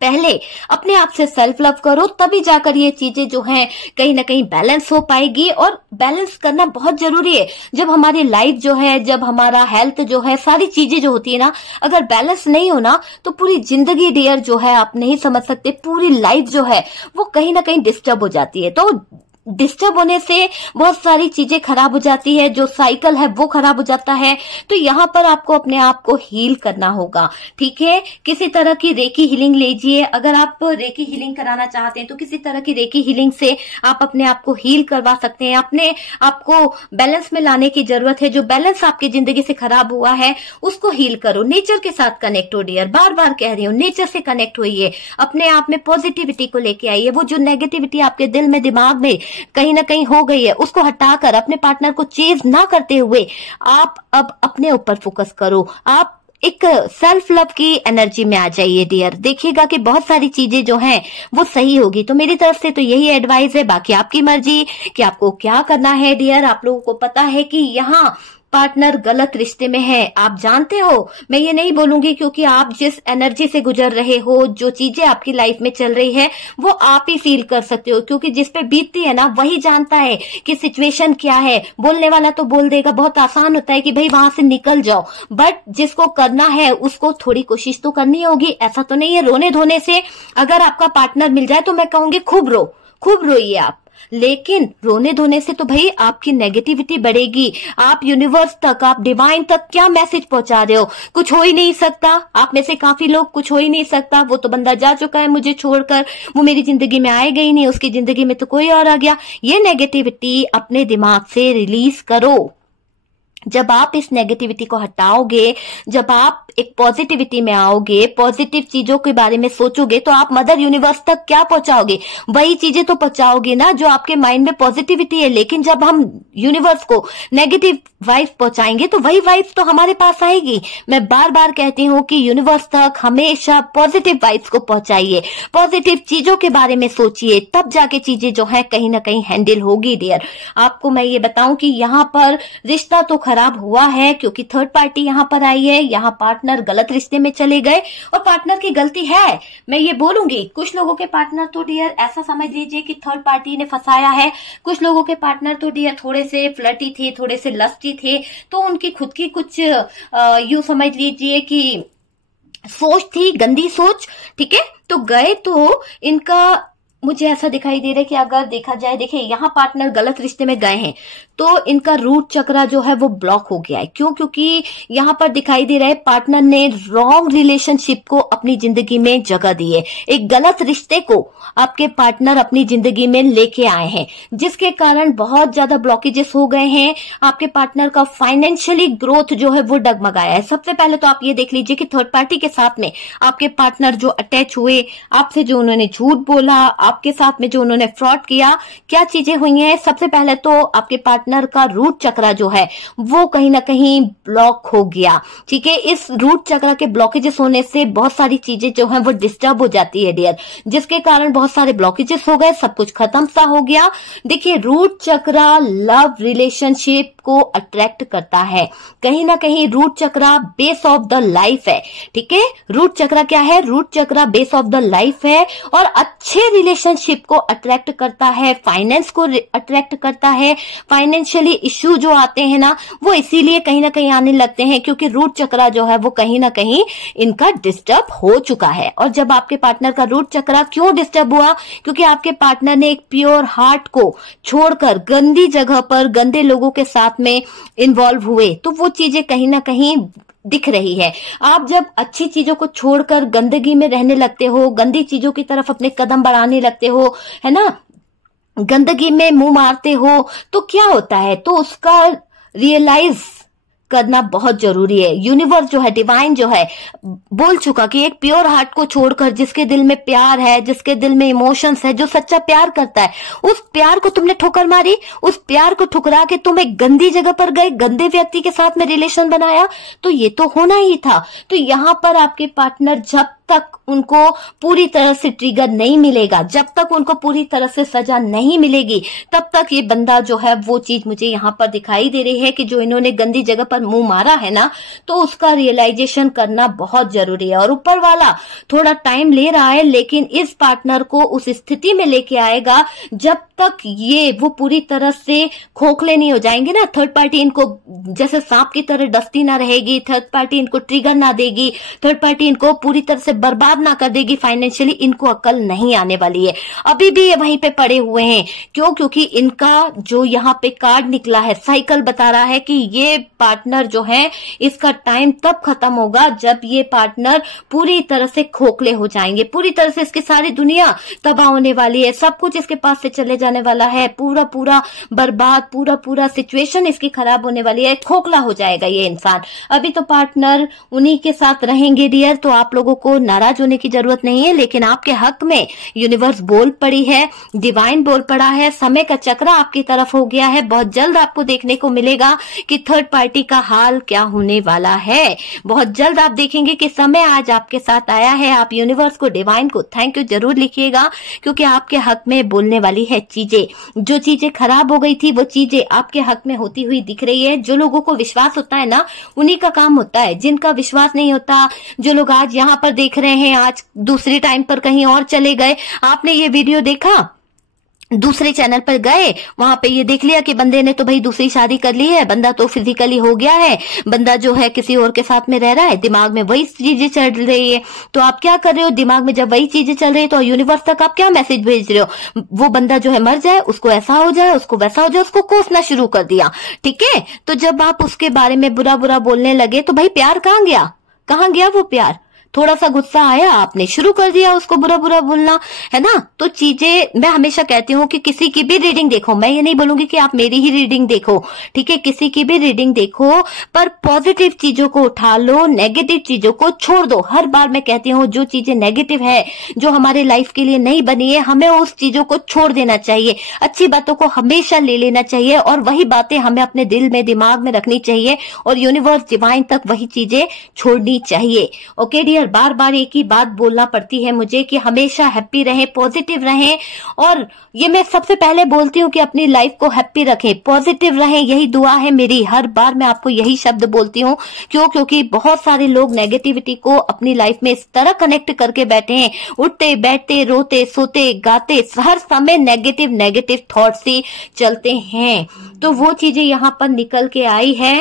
पहले अपने आप से सेल्फ लव करो, तभी जाकर ये चीजें जो हैं कहीं ना कहीं बैलेंस हो पाएगी। और बैलेंस करना बहुत जरूरी है। जब हमारी लाइफ जो है, जब हमारा हेल्थ जो है, सारी चीजें जो होती है ना, अगर बैलेंस नहीं हो ना तो पूरी जिंदगी डियर जो है आप नहीं समझ सकते, पूरी लाइफ जो है वो कहीं ना कहीं डिस्टर्ब हो जाती है। तो डिस्टर्ब होने से बहुत सारी चीजें खराब हो जाती है, जो साइकिल है वो खराब हो जाता है। तो यहाँ पर आपको अपने आप को हील करना होगा, ठीक है। किसी तरह की रेकी हीलिंग लीजिए, अगर आप रेकी हीलिंग कराना चाहते हैं तो किसी तरह की रेकी हीलिंग से आप अपने आप को हील करवा सकते हैं। अपने आपको बैलेंस में लाने की जरूरत है। जो बैलेंस आपकी जिंदगी से खराब हुआ है उसको हील करो, नेचर के साथ कनेक्ट हो डियर, बार बार कह रही हूँ, नेचर से कनेक्ट होइए, अपने आप में पॉजिटिविटी को लेके आइए। वो जो नेगेटिविटी आपके दिल में, दिमाग में कहीं ना कहीं हो गई है, उसको हटाकर अपने पार्टनर को चेज ना करते हुए आप अब अपने ऊपर फोकस करो। आप एक सेल्फ लव की एनर्जी में आ जाइए डियर, देखिएगा कि बहुत सारी चीजें जो हैं वो सही होगी। तो मेरी तरफ से तो यही एडवाइस है, बाकी आपकी मर्जी कि आपको क्या करना है डियर। आप लोगों को पता है कि यहाँ पार्टनर गलत रिश्ते में है, आप जानते हो। मैं ये नहीं बोलूंगी, क्योंकि आप जिस एनर्जी से गुजर रहे हो, जो चीजें आपकी लाइफ में चल रही है, वो आप ही फील कर सकते हो, क्योंकि जिस पे बीतती है ना वही जानता है कि सिचुएशन क्या है। बोलने वाला तो बोल देगा, बहुत आसान होता है कि भाई वहां से निकल जाओ, बट जिसको करना है उसको थोड़ी कोशिश तो करनी होगी। ऐसा तो नहीं है रोने धोने से अगर आपका पार्टनर मिल जाए तो मैं कहूंगी खूब रोइए आप, लेकिन रोने धोने से तो भाई आपकी नेगेटिविटी बढ़ेगी। आप यूनिवर्स तक, आप डिवाइन तक क्या मैसेज पहुंचा रहे हो? कुछ हो ही नहीं सकता। आप में से काफी लोग कुछ हो ही नहीं सकता, वो तो बंदा जा चुका है मुझे छोड़कर, वो मेरी जिंदगी में आएगा ही नहीं, उसकी जिंदगी में तो कोई और आ गया। ये नेगेटिविटी अपने दिमाग से रिलीज करो। जब आप इस नेगेटिविटी को हटाओगे, जब आप एक पॉजिटिविटी में आओगे, पॉजिटिव चीजों के बारे में सोचोगे, तो आप मदर यूनिवर्स तक क्या पहुंचाओगे? वही चीजें तो पहुंचाओगे ना जो आपके माइंड में पॉजिटिविटी है। लेकिन जब हम यूनिवर्स को नेगेटिव वाइब्स पहुंचाएंगे तो वही वाइब्स तो हमारे पास आएगी। मैं बार बार कहती हूँ कि यूनिवर्स तक हमेशा पॉजिटिव वाइब्स को पहुंचाइए, पॉजिटिव चीजों के बारे में सोचिए, तब जाके चीजें जो है कहीं ना कहीं हैंडल होगी डियर। आपको मैं ये बताऊं कि यहाँ पर रिश्ता तो खराब हुआ है, क्योंकि थर्ड पार्टी यहाँ पर आई है, यहाँ पार्टनर गलत रिश्ते में चले गए, और पार्टनर की गलती है। मैं ये बोलूंगी कुछ लोगों के पार्टनर तो डियर ऐसा समझ लीजिए कि थर्ड पार्टी ने फंसाया है, कुछ लोगों के पार्टनर तो डियर थोड़े से फ्लर्टी थे, थोड़े से लस्टी थे, तो उनकी खुद की कुछ यूं समझ लीजिए कि सोच थी, गंदी सोच, ठीक है। तो गए तो इनका मुझे ऐसा दिखाई दे रहा है कि अगर देखा जाए, देखिए यहाँ पार्टनर गलत रिश्ते में गए हैं तो इनका रूट चक्रा जो है वो ब्लॉक हो गया है। क्यों? क्योंकि यहाँ पर दिखाई दे रहा है पार्टनर ने रॉन्ग रिलेशनशिप को अपनी जिंदगी में जगह दी है। एक गलत रिश्ते को आपके पार्टनर अपनी जिंदगी में लेके आए हैं, जिसके कारण बहुत ज्यादा ब्लॉकेजेस हो गए हैं। आपके पार्टनर का फाइनेंशियली ग्रोथ जो है वो डगमगाया है। सबसे पहले तो आप ये देख लीजिए कि थर्ड पार्टी के साथ में आपके पार्टनर जो अटैच हुए, आपसे जो उन्होंने झूठ बोला, आपके साथ में जो उन्होंने फ्रॉड किया, क्या चीजें हुई हैं। सबसे पहले तो आपके पार्टनर का रूट चक्रा जो है वो कहीं ना कहीं ब्लॉक हो गया, ठीक है। इस रूट चक्रा के ब्लॉकेजेस होने से बहुत सारी चीजें जो है वो डिस्टर्ब हो जाती है डियर, जिसके कारण बहुत सारे ब्लॉकेजेस हो गए, सब कुछ खत्म सा हो गया। देखिए रूट चक्रा लव रिलेशनशिप को अट्रैक्ट करता है, कहीं ना कहीं root chakra base of the life है, ठीक है। रूट चक्रा क्या है? Root chakra base of the life है, और अच्छे रिलेशनशिप को अट्रैक्ट करता है, फाइनेंस को अट्रैक्ट करता है। फाइनेंशियली इश्यू जो आते हैं ना वो इसीलिए कहीं ना कहीं आने लगते हैं क्योंकि रूट चक्रा जो है वो कहीं ना कहीं इनका डिस्टर्ब हो चुका है। और जब आपके पार्टनर का रूट चक्रा क्यों डिस्टर्ब हुआ? क्योंकि आपके पार्टनर ने एक प्योर हार्ट को छोड़कर गंदी जगह पर गंदे लोगों के साथ में इन्वॉल्व हुए, तो वो चीजें कहीं ना कहीं दिख रही है। आप जब अच्छी चीजों को छोड़कर गंदगी में रहने लगते हो, गंदी चीजों की तरफ अपने कदम बढ़ाने लगते हो, है ना, गंदगी में मुंह मारते हो, तो क्या होता है? तो उसका रियलाइज करना बहुत जरूरी है। यूनिवर्स जो है, डिवाइन जो है, बोल चुका कि एक प्योर हार्ट को छोड़कर, जिसके दिल में प्यार है, जिसके दिल में इमोशंस है, जो सच्चा प्यार करता है, उस प्यार को तुमने ठोकर मारी, उस प्यार को ठुकरा के तुम एक गंदी जगह पर गए, गंदे व्यक्ति के साथ में रिलेशन बनाया, तो ये तो होना ही था। तो यहां पर आपके पार्टनर जब तक उनको पूरी तरह से ट्रिगर नहीं मिलेगा, जब तक उनको पूरी तरह से सजा नहीं मिलेगी, तब तक ये बंदा जो है वो चीज मुझे यहाँ पर दिखाई दे रही है कि जो इन्होंने गंदी जगह पर मुंह मारा है ना, तो उसका रियलाइजेशन करना बहुत जरूरी है। और ऊपर वाला थोड़ा टाइम ले रहा है, लेकिन इस पार्टनर को उस स्थिति में लेके आएगा जब तक ये वो पूरी तरह से खोखले नहीं हो जाएंगे ना। थर्ड पार्टी इनको जैसे सांप की तरह डसती ना रहेगी, थर्ड पार्टी इनको ट्रिगर ना देगी, थर्ड पार्टी इनको पूरी तरह से बर्बाद ना कर देगी, फाइनेंशियली इनको अकल नहीं आने वाली है। अभी भी ये वहीं पे पड़े हुए हैं। क्यों? क्योंकि इनका जो यहाँ पे कार्ड निकला है, साइकिल बता रहा है कि ये पार्टनर जो है इसका टाइम तब खत्म होगा जब ये पार्टनर पूरी तरह से खोखले हो जाएंगे, पूरी तरह से इसकी सारी दुनिया तबाह होने वाली है, सब कुछ इसके पास से चले जाने वाला है, पूरा पूरा बर्बाद, पूरा पूरा सिचुएशन इसकी खराब होने वाली है, खोखला हो जाएगा ये इंसान। अभी तो पार्टनर उन्हीं के साथ रहेंगे डियर, तो आप लोगों को नाराज होने की जरूरत नहीं है। लेकिन आपके हक में यूनिवर्स बोल पड़ी है, डिवाइन बोल पड़ा है, समय का चक्र आपकी तरफ हो गया है। बहुत जल्द आपको देखने को मिलेगा कि थर्ड पार्टी का हाल क्या होने वाला है। बहुत जल्द आप देखेंगे कि समय आज आपके साथ आया है। आप यूनिवर्स को, डिवाइन को थैंक यू जरूर लिखिएगा, क्योंकि आपके हक में बोलने वाली है चीजें, जो चीजें खराब हो गई थी वो चीजें आपके हक में होती हुई दिख रही है। जो लोगों को विश्वास होता है ना, उन्हीं का काम होता है। जिनका विश्वास नहीं होता, जो लोग आज यहाँ पर देख रहे हैं, आज दूसरी टाइम पर कहीं और चले गए, आपने ये वीडियो देखा, दूसरे चैनल पर गए, वहां पे ये देख लिया कि बंदे ने तो भाई दूसरी शादी कर ली है, बंदा तो फिजिकली हो गया है, बंदा जो है किसी और के साथ में रह रहा है, दिमाग में वही चीजें चल रही है। तो आप क्या कर रहे हो, दिमाग में जब वही चीजें चल रही है तो यूनिवर्स तक आप क्या मैसेज भेज रहे हो, वो बंदा जो है मर जाए, उसको ऐसा हो जाए, उसको वैसा हो जाए, उसको कोसना शुरू कर दिया। ठीक है, तो जब आप उसके बारे में बुरा बुरा बोलने लगे तो भाई प्यार कहाँ गया, कहाँ गया वो प्यार? थोड़ा सा गुस्सा आया, आपने शुरू कर दिया उसको बुरा बुरा बोलना, है ना। तो चीजें, मैं हमेशा कहती हूँ कि किसी की भी रीडिंग देखो, मैं ये नहीं बोलूंगी कि आप मेरी ही रीडिंग देखो, ठीक है, किसी की भी रीडिंग देखो, पर पॉजिटिव चीजों को उठा लो, नेगेटिव चीजों को छोड़ दो। हर बार मैं कहती हूँ जो चीजें नेगेटिव है, जो हमारे लाइफ के लिए नहीं बनी है, हमें उस चीजों को छोड़ देना चाहिए, अच्छी बातों को हमेशा ले लेना चाहिए, और वही बातें हमें अपने दिल में, दिमाग में रखनी चाहिए, और यूनिवर्स, डिवाइन तक वही चीजें छोड़नी चाहिए। ओके डियर, बार बार एक ही बात बोलना पड़ती है मुझे कि हमेशा हैप्पी रहें, पॉजिटिव रहें, और ये मैं सबसे पहले बोलती हूँ कि अपनी लाइफ को हैप्पी रखें, पॉजिटिव रहें, यही दुआ है मेरी। हर बार मैं आपको यही शब्द बोलती हूँ, क्योंकि बहुत सारे लोग नेगेटिविटी को अपनी लाइफ में इस तरह कनेक्ट करके बैठे हैं, उठते बैठते, रोते सोते गाते, हर समय नेगेटिव नेगेटिव थॉट्स ही चलते हैं। तो वो चीजें यहाँ पर निकल के आई है।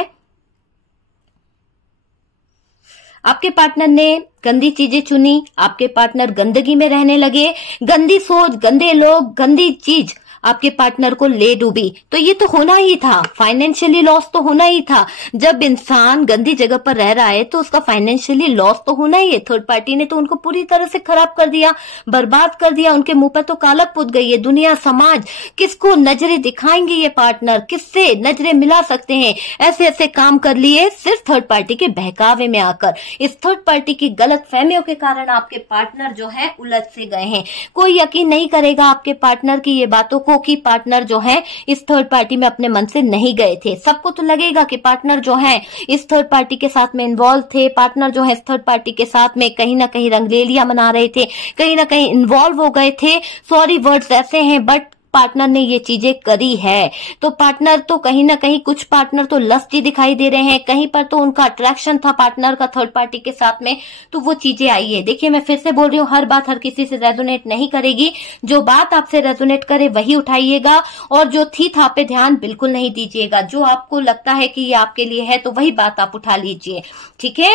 आपके पार्टनर ने गंदी चीजें चुनी, आपके पार्टनर गंदगी में रहने लगे, गंदी सोच, गंदे लोग, गंदी चीज आपके पार्टनर को ले डूबी। तो ये तो होना ही था, फाइनेंशियली लॉस तो होना ही था। जब इंसान गंदी जगह पर रह रहा है तो उसका फाइनेंशियली लॉस तो होना ही है। थर्ड पार्टी ने तो उनको पूरी तरह से खराब कर दिया, बर्बाद कर दिया, उनके मुंह पर तो कालक पुत गई है। दुनिया, समाज किसको नजरें दिखाएंगे, ये पार्टनर किससे नजरें मिला सकते हैं? ऐसे ऐसे काम कर लिए सिर्फ थर्ड पार्टी के बहकावे में आकर। इस थर्ड पार्टी की गलत फहमियों के कारण आपके पार्टनर जो है उलझ से गए हैं। कोई यकीन नहीं करेगा आपके पार्टनर की ये बातों को कि पार्टनर जो है इस थर्ड पार्टी में अपने मन से नहीं गए थे। सबको तो लगेगा कि पार्टनर जो है इस थर्ड पार्टी के साथ में इन्वॉल्व थे, पार्टनर जो है इस थर्ड पार्टी के साथ में कहीं ना कहीं रंगरेलियां मना रहे थे, कहीं ना कहीं इन्वॉल्व हो गए थे। सॉरी वर्ड्स ऐसे हैं, बट पार्टनर ने ये चीजें करी है। तो पार्टनर तो कहीं ना कहीं, कुछ पार्टनर तो लस्टी दिखाई दे रहे हैं, कहीं पर तो उनका अट्रैक्शन था पार्टनर का थर्ड पार्टी के साथ में, तो वो चीजें आई है। देखिए, मैं फिर से बोल रही हूँ, हर बात हर किसी से रेजोनेट नहीं करेगी। जो बात आपसे रेजोनेट करे वही उठाइएगा, और जो थी था पे ध्यान बिल्कुल नहीं दीजिएगा। जो आपको लगता है कि ये आपके लिए है तो वही बात आप उठा लीजिए, ठीक है।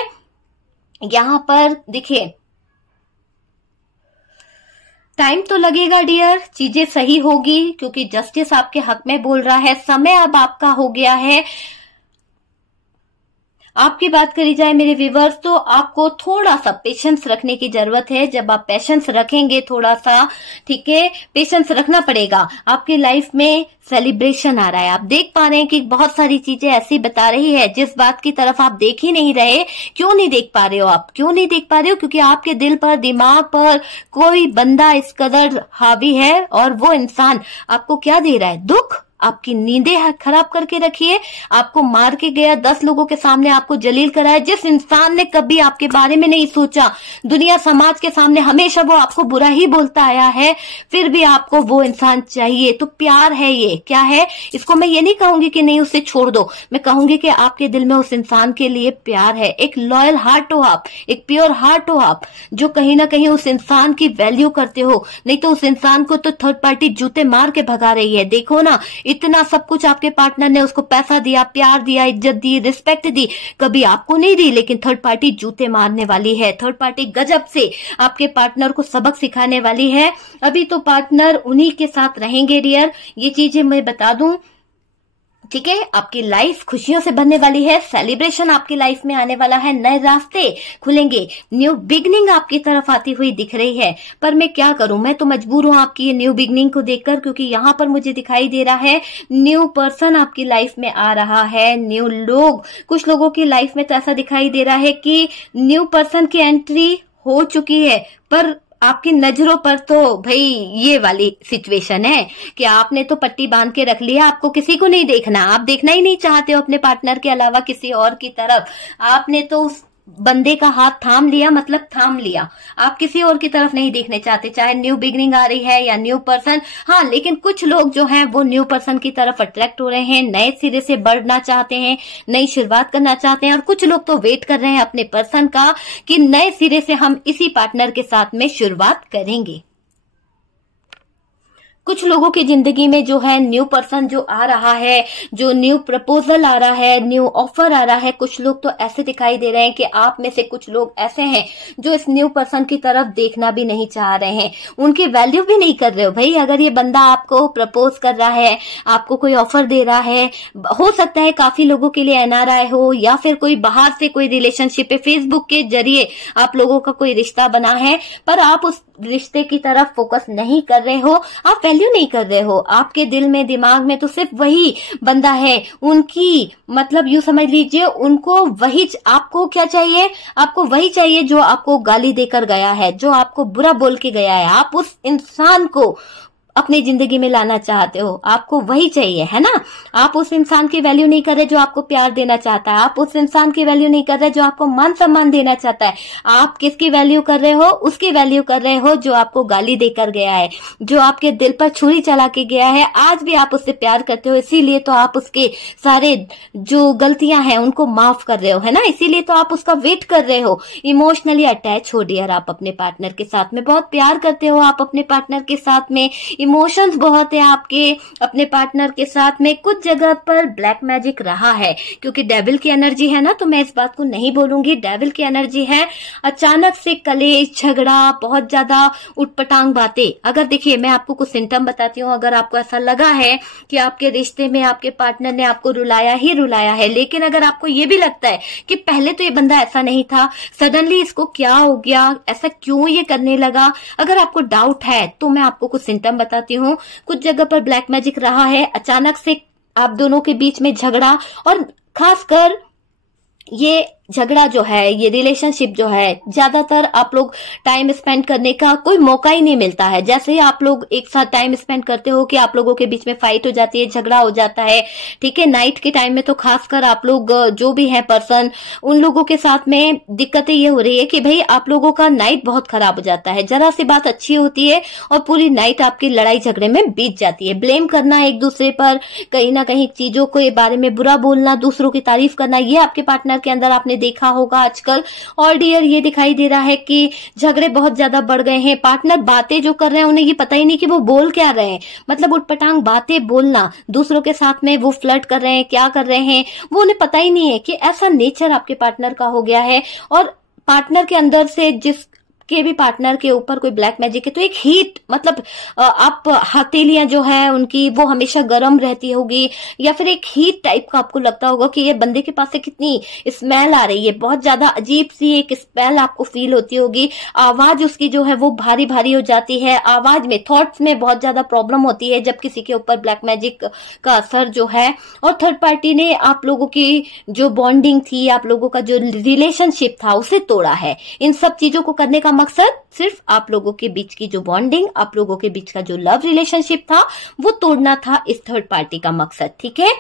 यहाँ पर देखिए, टाइम तो लगेगा डियर, चीजें सही होगी, क्योंकि जस्टिस आपके हक में बोल रहा है। समय अब आपका हो गया है। आपकी बात करी जाए मेरे व्यूअर्स, तो आपको थोड़ा सा पेशेंस रखने की जरूरत है। जब आप पेशेंस रखेंगे थोड़ा सा, ठीक है, पेशेंस रखना पड़ेगा। आपकी लाइफ में सेलिब्रेशन आ रहा है। आप देख पा रहे हैं कि बहुत सारी चीजें ऐसी बता रही है जिस बात की तरफ आप देख ही नहीं रहे। क्यों नहीं देख पा रहे हो आप? क्यों नहीं देख पा रहे हो? क्योंकि आपके दिल पर, दिमाग पर कोई बंदा इस कदर हावी है, और वो इंसान आपको क्या दे रहा है? दुख। आपकी नींदें खराब करके रखी है, आपको मार के गया, 10 लोगों के सामने आपको जलील कराया। जिस इंसान ने कभी आपके बारे में नहीं सोचा, दुनिया समाज के सामने हमेशा वो आपको बुरा ही बोलता आया है, फिर भी आपको वो इंसान चाहिए। तो प्यार है, ये क्या है? इसको मैं ये नहीं कहूंगी कि नहीं उसे छोड़ दो, मैं कहूंगी कि आपके दिल में उस इंसान के लिए प्यार है। एक लॉयल हार्ट हो आप, एक प्योर हार्ट हो आप, जो कहीं ना कहीं उस इंसान की वैल्यू करते हो। नहीं तो उस इंसान को तो थर्ड पार्टी जूते मार के भगा रही है। देखो ना, इतना सब कुछ आपके पार्टनर ने उसको पैसा दिया, प्यार दिया, इज्जत दी, रिस्पेक्ट दी, कभी आपको नहीं दी, लेकिन थर्ड पार्टी जूते मारने वाली है। थर्ड पार्टी गजब से आपके पार्टनर को सबक सिखाने वाली है। अभी तो पार्टनर उन्हीं के साथ रहेंगे डियर, ये चीजें मैं बता दूं, ठीक है। आपकी लाइफ खुशियों से बनने वाली है, सेलिब्रेशन आपकी लाइफ में आने वाला है, नए रास्ते खुलेंगे, न्यू बिगनिंग आपकी तरफ आती हुई दिख रही है। पर मैं क्या करूं, मैं तो मजबूर हूं आपकी ये न्यू बिगनिंग को देखकर, क्योंकि यहाँ पर मुझे दिखाई दे रहा है न्यू पर्सन आपकी लाइफ में आ रहा है, न्यू लोग। कुछ लोगों की लाइफ में तो ऐसा दिखाई दे रहा है कि न्यू पर्सन की एंट्री हो चुकी है, पर आपकी नजरों पर तो भाई ये वाली सिचुएशन है कि आपने तो पट्टी बांध के रख लिया, आपको किसी को नहीं देखना, आप देखना ही नहीं चाहते हो अपने पार्टनर के अलावा किसी और की तरफ। आपने तो बंदे का हाथ थाम लिया मतलब थाम लिया, आप किसी और की तरफ नहीं देखने चाहते, चाहे न्यू बिगनिंग आ रही है या न्यू पर्सन। हाँ, लेकिन कुछ लोग जो हैं वो न्यू पर्सन की तरफ अट्रैक्ट हो रहे हैं, नए सिरे से बढ़ना चाहते हैं, नई शुरुआत करना चाहते हैं। और कुछ लोग तो वेट कर रहे हैं अपने पर्सन का कि नए सिरे से हम इसी पार्टनर के साथ में शुरुआत करेंगे। कुछ लोगों की जिंदगी में जो है न्यू पर्सन जो आ रहा है, जो न्यू प्रपोजल आ रहा है, न्यू ऑफर आ रहा है। कुछ लोग तो ऐसे दिखाई दे रहे हैं कि आप में से कुछ लोग ऐसे हैं जो इस न्यू पर्सन की तरफ देखना भी नहीं चाह रहे हैं, उनकी वैल्यू भी नहीं कर रहे हो। भाई अगर ये बंदा आपको प्रपोज कर रहा है, आपको कोई ऑफर दे रहा है, हो सकता है काफी लोगों के लिए एनआरआई हो या फिर कोई बाहर से कोई रिलेशनशिप है, फेसबुक के जरिए आप लोगों का कोई रिश्ता बना है, पर आप उस रिश्ते की तरफ फोकस नहीं कर रहे हो, आप वैल्यू नहीं कर रहे हो। आपके दिल में, दिमाग में तो सिर्फ वही बंदा है, उनकी मतलब यूं समझ लीजिए उनको वही, आपको क्या चाहिए, आपको वही चाहिए जो आपको गाली देकर गया है, जो आपको बुरा बोल के गया है। आप उस इंसान को अपनी जिंदगी में लाना चाहते हो, आपको वही चाहिए, है ना। आप उस इंसान की वैल्यू नहीं कर रहे जो आपको प्यार देना चाहता है, आप उस इंसान की वैल्यू नहीं कर रहे जो आपको मान सम्मान देना चाहता है। आप किसकी वैल्यू कर रहे हो, उसकी वैल्यू कर रहे हो जो आपको गाली देकर गया है, जो आपके दिल पर छुरी चला के गया है। आज भी आप उससे प्यार करते हो, इसीलिए तो आप उसके सारे जो गलतियां हैं उनको माफ कर रहे हो, है ना। इसीलिए तो आप उसका वेट कर रहे हो। इमोशनली अटैच हो डियर आप अपने पार्टनर के साथ में, बहुत प्यार करते हो आप अपने पार्टनर के साथ में, इमोशंस बहुत है आपके अपने पार्टनर के साथ में। कुछ जगह पर ब्लैक मैजिक रहा है, क्योंकि डेविल की एनर्जी है ना, तो मैं इस बात को नहीं बोलूंगी। डेविल की एनर्जी है, अचानक से कलेश, झगड़ा, बहुत ज्यादा उटपटांग बातें। अगर देखिए मैं आपको कुछ सिम्टम बताती हूँ, अगर आपको ऐसा लगा है कि आपके रिश्ते में आपके पार्टनर ने आपको रुलाया ही रुलाया है, लेकिन अगर आपको ये भी लगता है कि पहले तो ये बंदा ऐसा नहीं था, सडनली इसको क्या हो गया, ऐसा क्यों ये करने लगा, अगर आपको डाउट है तो मैं आपको कुछ सिम्टम बताती हूँ। कुछ जगह पर ब्लैक मैजिक रहा है, अचानक से आप दोनों के बीच में झगड़ा, और खासकर ये झगड़ा जो है, ये रिलेशनशिप जो है, ज्यादातर आप लोग टाइम स्पेंड करने का कोई मौका ही नहीं मिलता है। जैसे ही आप लोग एक साथ टाइम स्पेंड करते हो कि आप लोगों के बीच में फाइट हो जाती है, झगड़ा हो जाता है, ठीक है। नाइट के टाइम में तो खासकर आप लोग जो भी है पर्सन, उन लोगों के साथ में दिक्कतें ये हो रही है कि भाई आप लोगों का नाइट बहुत खराब हो जाता है। जरा सी बात अच्छी होती है और पूरी नाइट आपकी लड़ाई झगड़े में बीत जाती है। ब्लेम करना एक दूसरे पर, कहीं ना कहीं चीजों के बारे में बुरा बोलना, दूसरों की तारीफ करना, ये आपके पार्टनर के अंदर आपने देखा होगा आजकल। और डियर ये दिखाई दे रहा है कि झगड़े बहुत ज्यादा बढ़ गए हैं। पार्टनर बातें जो कर रहे हैं उन्हें ये पता ही नहीं कि वो बोल क्या रहे हैं, मतलब उटपटांग बातें बोलना, दूसरों के साथ में वो फ्लर्ट कर रहे हैं, क्या कर रहे हैं वो उन्हें पता ही नहीं है कि ऐसा नेचर आपके पार्टनर का हो गया है। और पार्टनर के अंदर से जिस के भी पार्टनर के ऊपर कोई ब्लैक मैजिक है तो एक हीट, मतलब आप हथेलियां जो है उनकी वो हमेशा गर्म रहती होगी, या फिर एक हीट टाइप का आपको लगता होगा कि ये बंदे के पास से कितनी स्मेल आ रही है, बहुत ज्यादा अजीब सी एक स्मेल आपको फील होती होगी। आवाज उसकी जो है वो भारी भारी हो जाती है, आवाज में, थॉट्स में बहुत ज्यादा प्रॉब्लम होती है जब किसी के ऊपर ब्लैक मैजिक का असर जो है। और थर्ड पार्टी ने आप लोगों की जो बॉन्डिंग थी, आप लोगों का जो रिलेशनशिप था उसे तोड़ा है। इन सब चीजों को करने का मकसद सिर्फ आप लोगों के बीच की जो बॉन्डिंग, आप लोगों के बीच का जो लव रिलेशनशिप था वो तोड़ना था इस थर्ड पार्टी का मकसद, ठीक है।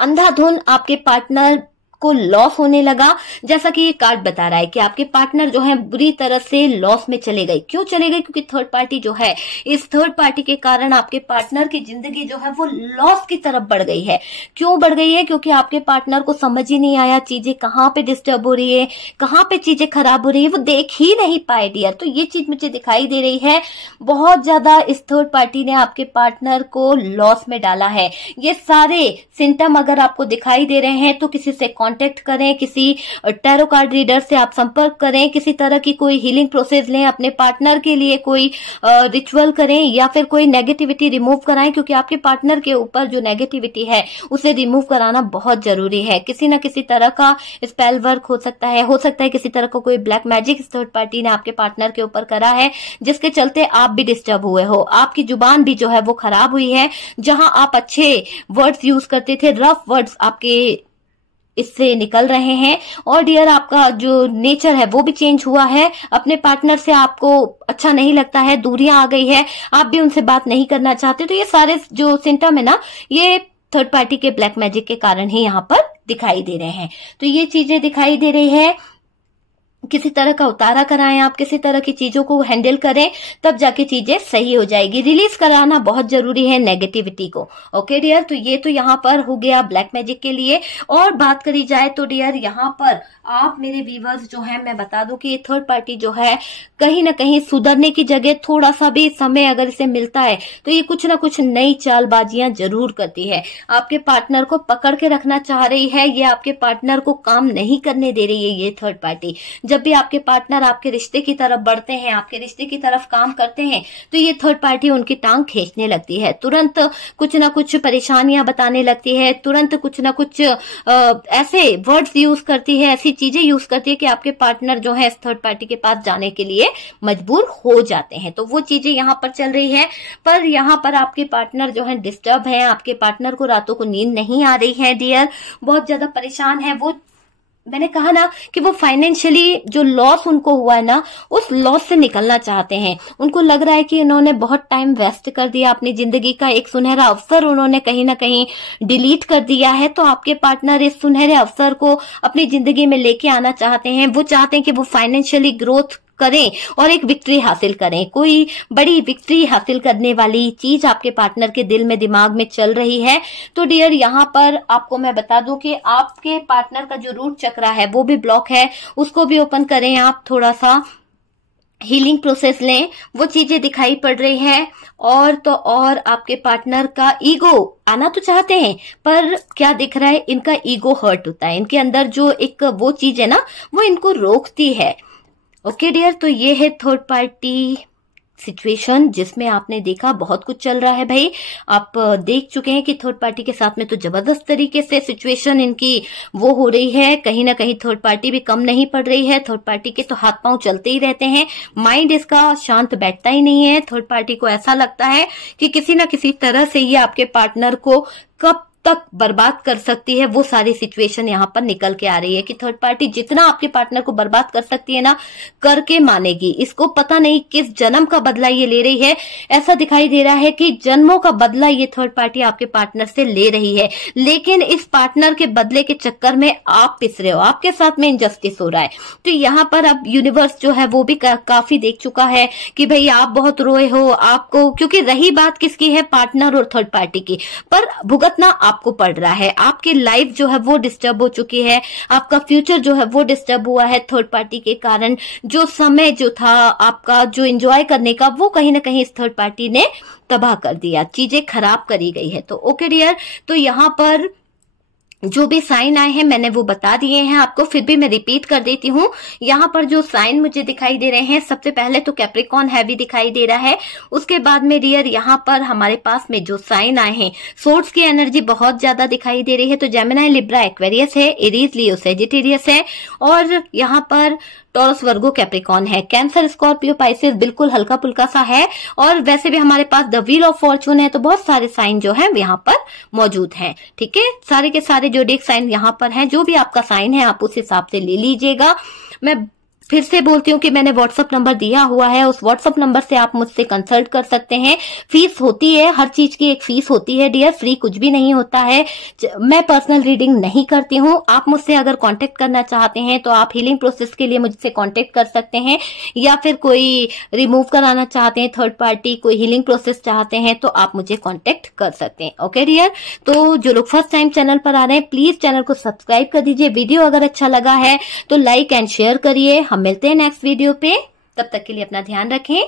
अंधाधुन आपके पार्टनर को लॉस होने लगा, जैसा कि ये कार्ड बता रहा है कि आपके पार्टनर जो है बुरी तरह से लॉस में चले गए। क्यों चले गए? क्योंकि थर्ड पार्टी जो है, इस थर्ड पार्टी के कारण आपके पार्टनर की जिंदगी जो है वो लॉस की तरफ बढ़ गई है। क्यों बढ़ गई है? क्योंकि आपके पार्टनर को समझ ही नहीं आया चीजें कहाँ पे डिस्टर्ब हो रही है, कहाँ पे चीजें खराब हो रही है, वो देख ही नहीं पाए डियर। तो ये चीज मुझे दिखाई दे रही है, बहुत ज्यादा इस थर्ड पार्टी ने आपके पार्टनर को लॉस में डाला है। ये सारे सिम्टम अगर आपको दिखाई दे रहे हैं तो किसी से कांटेक्ट करें, किसी टैरो कार्ड रीडर से आप संपर्क करें, किसी तरह की कोई हीलिंग प्रोसेस लें, अपने पार्टनर के लिए कोई रिचुअल करें, या फिर कोई नेगेटिविटी रिमूव कराएं, क्योंकि आपके पार्टनर के ऊपर जो नेगेटिविटी है उसे रिमूव कराना बहुत जरूरी है। किसी न किसी तरह का स्पेल वर्क हो सकता है किसी तरह का कोई ब्लैक मैजिक इस थर्ड पार्टी ने आपके पार्टनर के ऊपर करा है, जिसके चलते आप भी डिस्टर्ब हुए हो, आपकी जुबान भी जो है वो खराब हुई है। जहां आप अच्छे वर्ड्स यूज करते थे, रफ वर्ड्स आपके इससे निकल रहे हैं। और डियर आपका जो नेचर है वो भी चेंज हुआ है, अपने पार्टनर से आपको अच्छा नहीं लगता है, दूरियां आ गई है, आप भी उनसे बात नहीं करना चाहते। तो ये सारे जो सिम्टम है ना, ये थर्ड पार्टी के ब्लैक मैजिक के कारण ही यहाँ पर दिखाई दे रहे हैं। तो ये चीजें दिखाई दे रही है। किसी तरह का उतारा कराएं, आप किसी तरह की चीजों को हैंडल करें, तब जाके चीजें सही हो जाएगी। रिलीज कराना बहुत जरूरी है नेगेटिविटी को। ओके डियर, तो ये तो यहाँ पर हो गया ब्लैक मैजिक के लिए। और बात करी जाए तो डियर यहाँ पर आप मेरे व्यूवर्स जो है, मैं बता दूं कि ये थर्ड पार्टी जो है कहीं ना कहीं सुधरने की जगह थोड़ा सा भी समय अगर इसे मिलता है तो ये कुछ ना कुछ नई चालबाजियां जरूर करती है। आपके पार्टनर को पकड़ के रखना चाह रही है, ये आपके पार्टनर को काम नहीं करने दे रही है ये थर्ड पार्टी। जब भी आपके पार्टनर आपके रिश्ते की तरफ बढ़ते हैं, आपके रिश्ते की तरफ काम करते हैं, तो ये थर्ड पार्टी उनकी टांग खींचने लगती है, तुरंत कुछ ना कुछ परेशानियां बताने लगती है, तुरंत कुछ ना कुछ ऐसे वर्ड्स यूज करती है, ऐसी चीजें यूज करती है कि आपके पार्टनर जो है इस थर्ड पार्टी के पास जाने के लिए मजबूर हो जाते हैं। तो वो चीजें यहाँ पर चल रही है। पर यहाँ पर आपके पार्टनर जो है डिस्टर्ब है, आपके पार्टनर को रातों को नींद नहीं आ रही है डियर, बहुत ज्यादा परेशान है वो। मैंने कहा ना कि वो फाइनेंशियली जो लॉस उनको हुआ है ना, उस लॉस से निकलना चाहते हैं। उनको लग रहा है कि इन्होंने बहुत टाइम वेस्ट कर दिया, अपनी जिंदगी का एक सुनहरा अवसर उन्होंने कहीं ना कहीं डिलीट कर दिया है। तो आपके पार्टनर इस सुनहरे अवसर को अपनी जिंदगी में लेके आना चाहते हैं। वो चाहते हैं कि वो फाइनेंशियली ग्रोथ करें और एक विक्ट्री हासिल करें, कोई बड़ी विक्ट्री हासिल करने वाली चीज आपके पार्टनर के दिल में दिमाग में चल रही है। तो डियर यहाँ पर आपको मैं बता दूं कि आपके पार्टनर का जो रूट चक्र है वो भी ब्लॉक है, उसको भी ओपन करें आप, थोड़ा सा हीलिंग प्रोसेस लें, वो चीजें दिखाई पड़ रही है। और तो और आपके पार्टनर का ईगो आना तो चाहते हैं, पर क्या दिख रहा है, इनका ईगो हर्ट होता है, इनके अंदर जो एक वो चीज है ना वो इनको रोकती है। ओके डियर, तो ये है थर्ड पार्टी सिचुएशन जिसमें आपने देखा बहुत कुछ चल रहा है भाई। आप देख चुके हैं कि थर्ड पार्टी के साथ में तो जबरदस्त तरीके से सिचुएशन इनकी वो हो रही है। कहीं ना कहीं थर्ड पार्टी भी कम नहीं पड़ रही है, थर्ड पार्टी के तो हाथ पांव चलते ही रहते हैं, माइंड इसका शांत बैठता ही नहीं है। थर्ड पार्टी को ऐसा लगता है कि किसी ना किसी तरह से ये आपके पार्टनर को कब तक बर्बाद कर सकती है, वो सारी सिचुएशन यहाँ पर निकल के आ रही है कि थर्ड पार्टी जितना आपके पार्टनर को बर्बाद कर सकती है ना, करके मानेगी। इसको पता नहीं किस जन्म का बदला ये ले रही है, ऐसा दिखाई दे रहा है कि जन्मों का बदला ये थर्ड पार्टी आपके पार्टनर से ले रही है। लेकिन इस पार्टनर के बदले के चक्कर में आप पिस रहे हो, आपके साथ में इनजस्टिस हो रहा है। तो यहाँ पर अब यूनिवर्स जो है वो भी काफी देख चुका है कि भाई आप बहुत रोए हो, आपको, क्योंकि रही बात किसकी है, पार्टनर और थर्ड पार्टी की, पर भुगतना आपको पड़ रहा है। आपकी लाइफ जो है वो डिस्टर्ब हो चुकी है, आपका फ्यूचर जो है वो डिस्टर्ब हुआ है थर्ड पार्टी के कारण। जो समय जो था आपका जो एंजॉय करने का, वो कहीं ना कहीं इस थर्ड पार्टी ने तबाह कर दिया, चीजें खराब करी गई है। तो ओके डियर, तो यहाँ पर जो भी साइन आए हैं मैंने वो बता दिए हैं आपको, फिर भी मैं रिपीट कर देती हूँ। यहाँ पर जो साइन मुझे दिखाई दे रहे हैं, सबसे पहले तो कैप्रिकॉन हैवी दिखाई दे रहा है। उसके बाद में डियर यहाँ पर हमारे पास में जो साइन आए हैं, सोर्स की एनर्जी बहुत ज्यादा दिखाई दे रही है। तो जेमिनी, लिब्रा, एक्वेरियस है, एरीज, लियो, सेजिटेरियस है, और यहाँ पर टॉरस, वर्गो, कैप्रिकॉन है। कैंसर, स्कॉर्पियो, पाइसेस बिल्कुल हल्का पुल्का सा है। और वैसे भी हमारे पास द व्हील ऑफ फॉर्चून है, तो बहुत सारे साइन जो है यहाँ पर मौजूद हैं। ठीक है, सारे के सारे ज़ोडिएक साइन यहाँ पर हैं। जो भी आपका साइन है आप उस हिसाब से ले लीजिएगा। मैं फिर से बोलती हूँ कि मैंने व्हाट्सअप नंबर दिया हुआ है, उस व्हाट्सअप नंबर से आप मुझसे कंसल्ट कर सकते हैं। फीस होती है, हर चीज की एक फीस होती है डियर, फ्री कुछ भी नहीं होता है। मैं पर्सनल रीडिंग नहीं करती हूँ। आप मुझसे अगर कांटेक्ट करना चाहते हैं तो आप हीलिंग प्रोसेस के लिए मुझसे कांटेक्ट कर सकते हैं, या फिर कोई रिमूव कराना चाहते हैं थर्ड पार्टी, कोई हीलिंग प्रोसेस चाहते हैं तो आप मुझे कॉन्टेक्ट कर सकते हैं। ओके डियर, तो जो लोग फर्स्ट टाइम चैनल पर आ रहे हैं प्लीज चैनल को सब्सक्राइब कर दीजिए। वीडियो अगर अच्छा लगा है तो लाइक एंड शेयर करिए। हम मिलते हैं नेक्स्ट वीडियो पे, तब तक के लिए अपना ध्यान रखें।